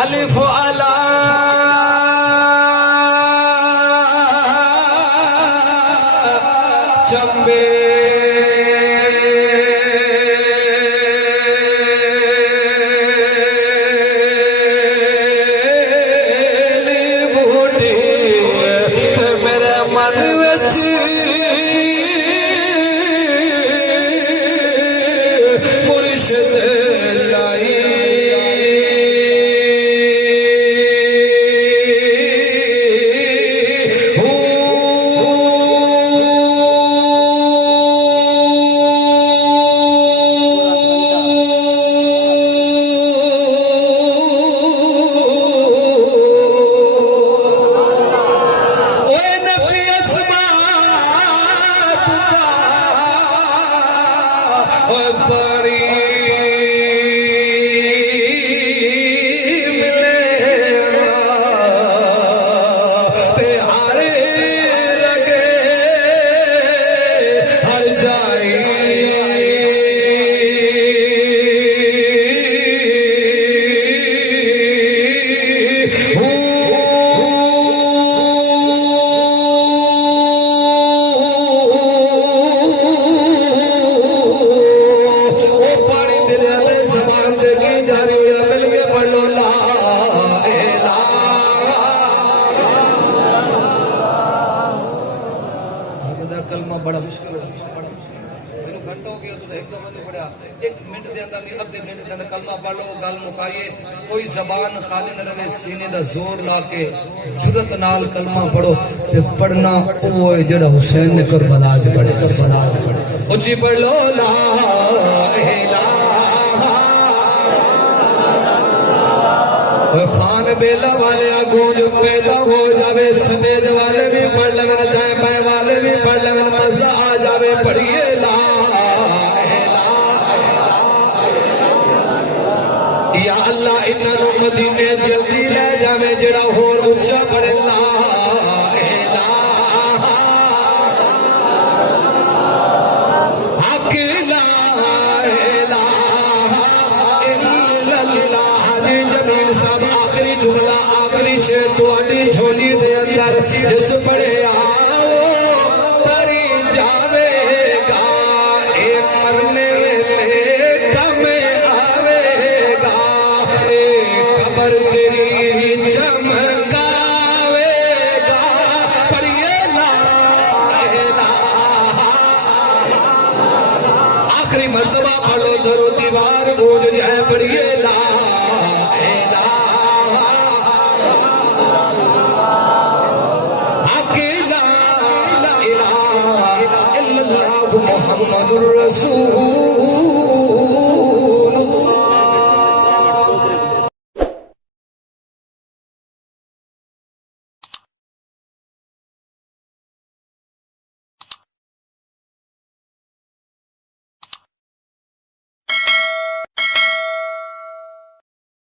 الف علا چمبے بوٹی میرے من وچ مرشد لائی بڑی ایک منٹ دے اندر نہیں ادھے منٹ دے اندر کلمہ پڑھ لو گل مکائیے کوئی زبان خالی نہ رہے سینے دا زور لا کے جرت نال کلمہ پڑھو تے پڑھنا اوہ جڑا حسین نے کربلا وچ پڑھے اچھی پڑھ لو لا الہ خان بیلا والے گونج پیدا ہو جاوے سمیج والے بھی پڑھ لگن جائے پائے والے بھی پڑھ لگن مزہ آ جاوے پڑھئے لا یا اللہ انہاں نوں مدینے جلدی لے جاوے جڑا ہور اونچا پڑھے لا جھولی دے اندر جس پڑے آؤ تری جاوے گا اے مرنے ویلے کم آوے گا اے قبر تیری چمکاوے گا پڑھئے لا الہ آخری مرتبہ پڑھو درو دیوار گونج جائے پڑھئے لا محمد الرسول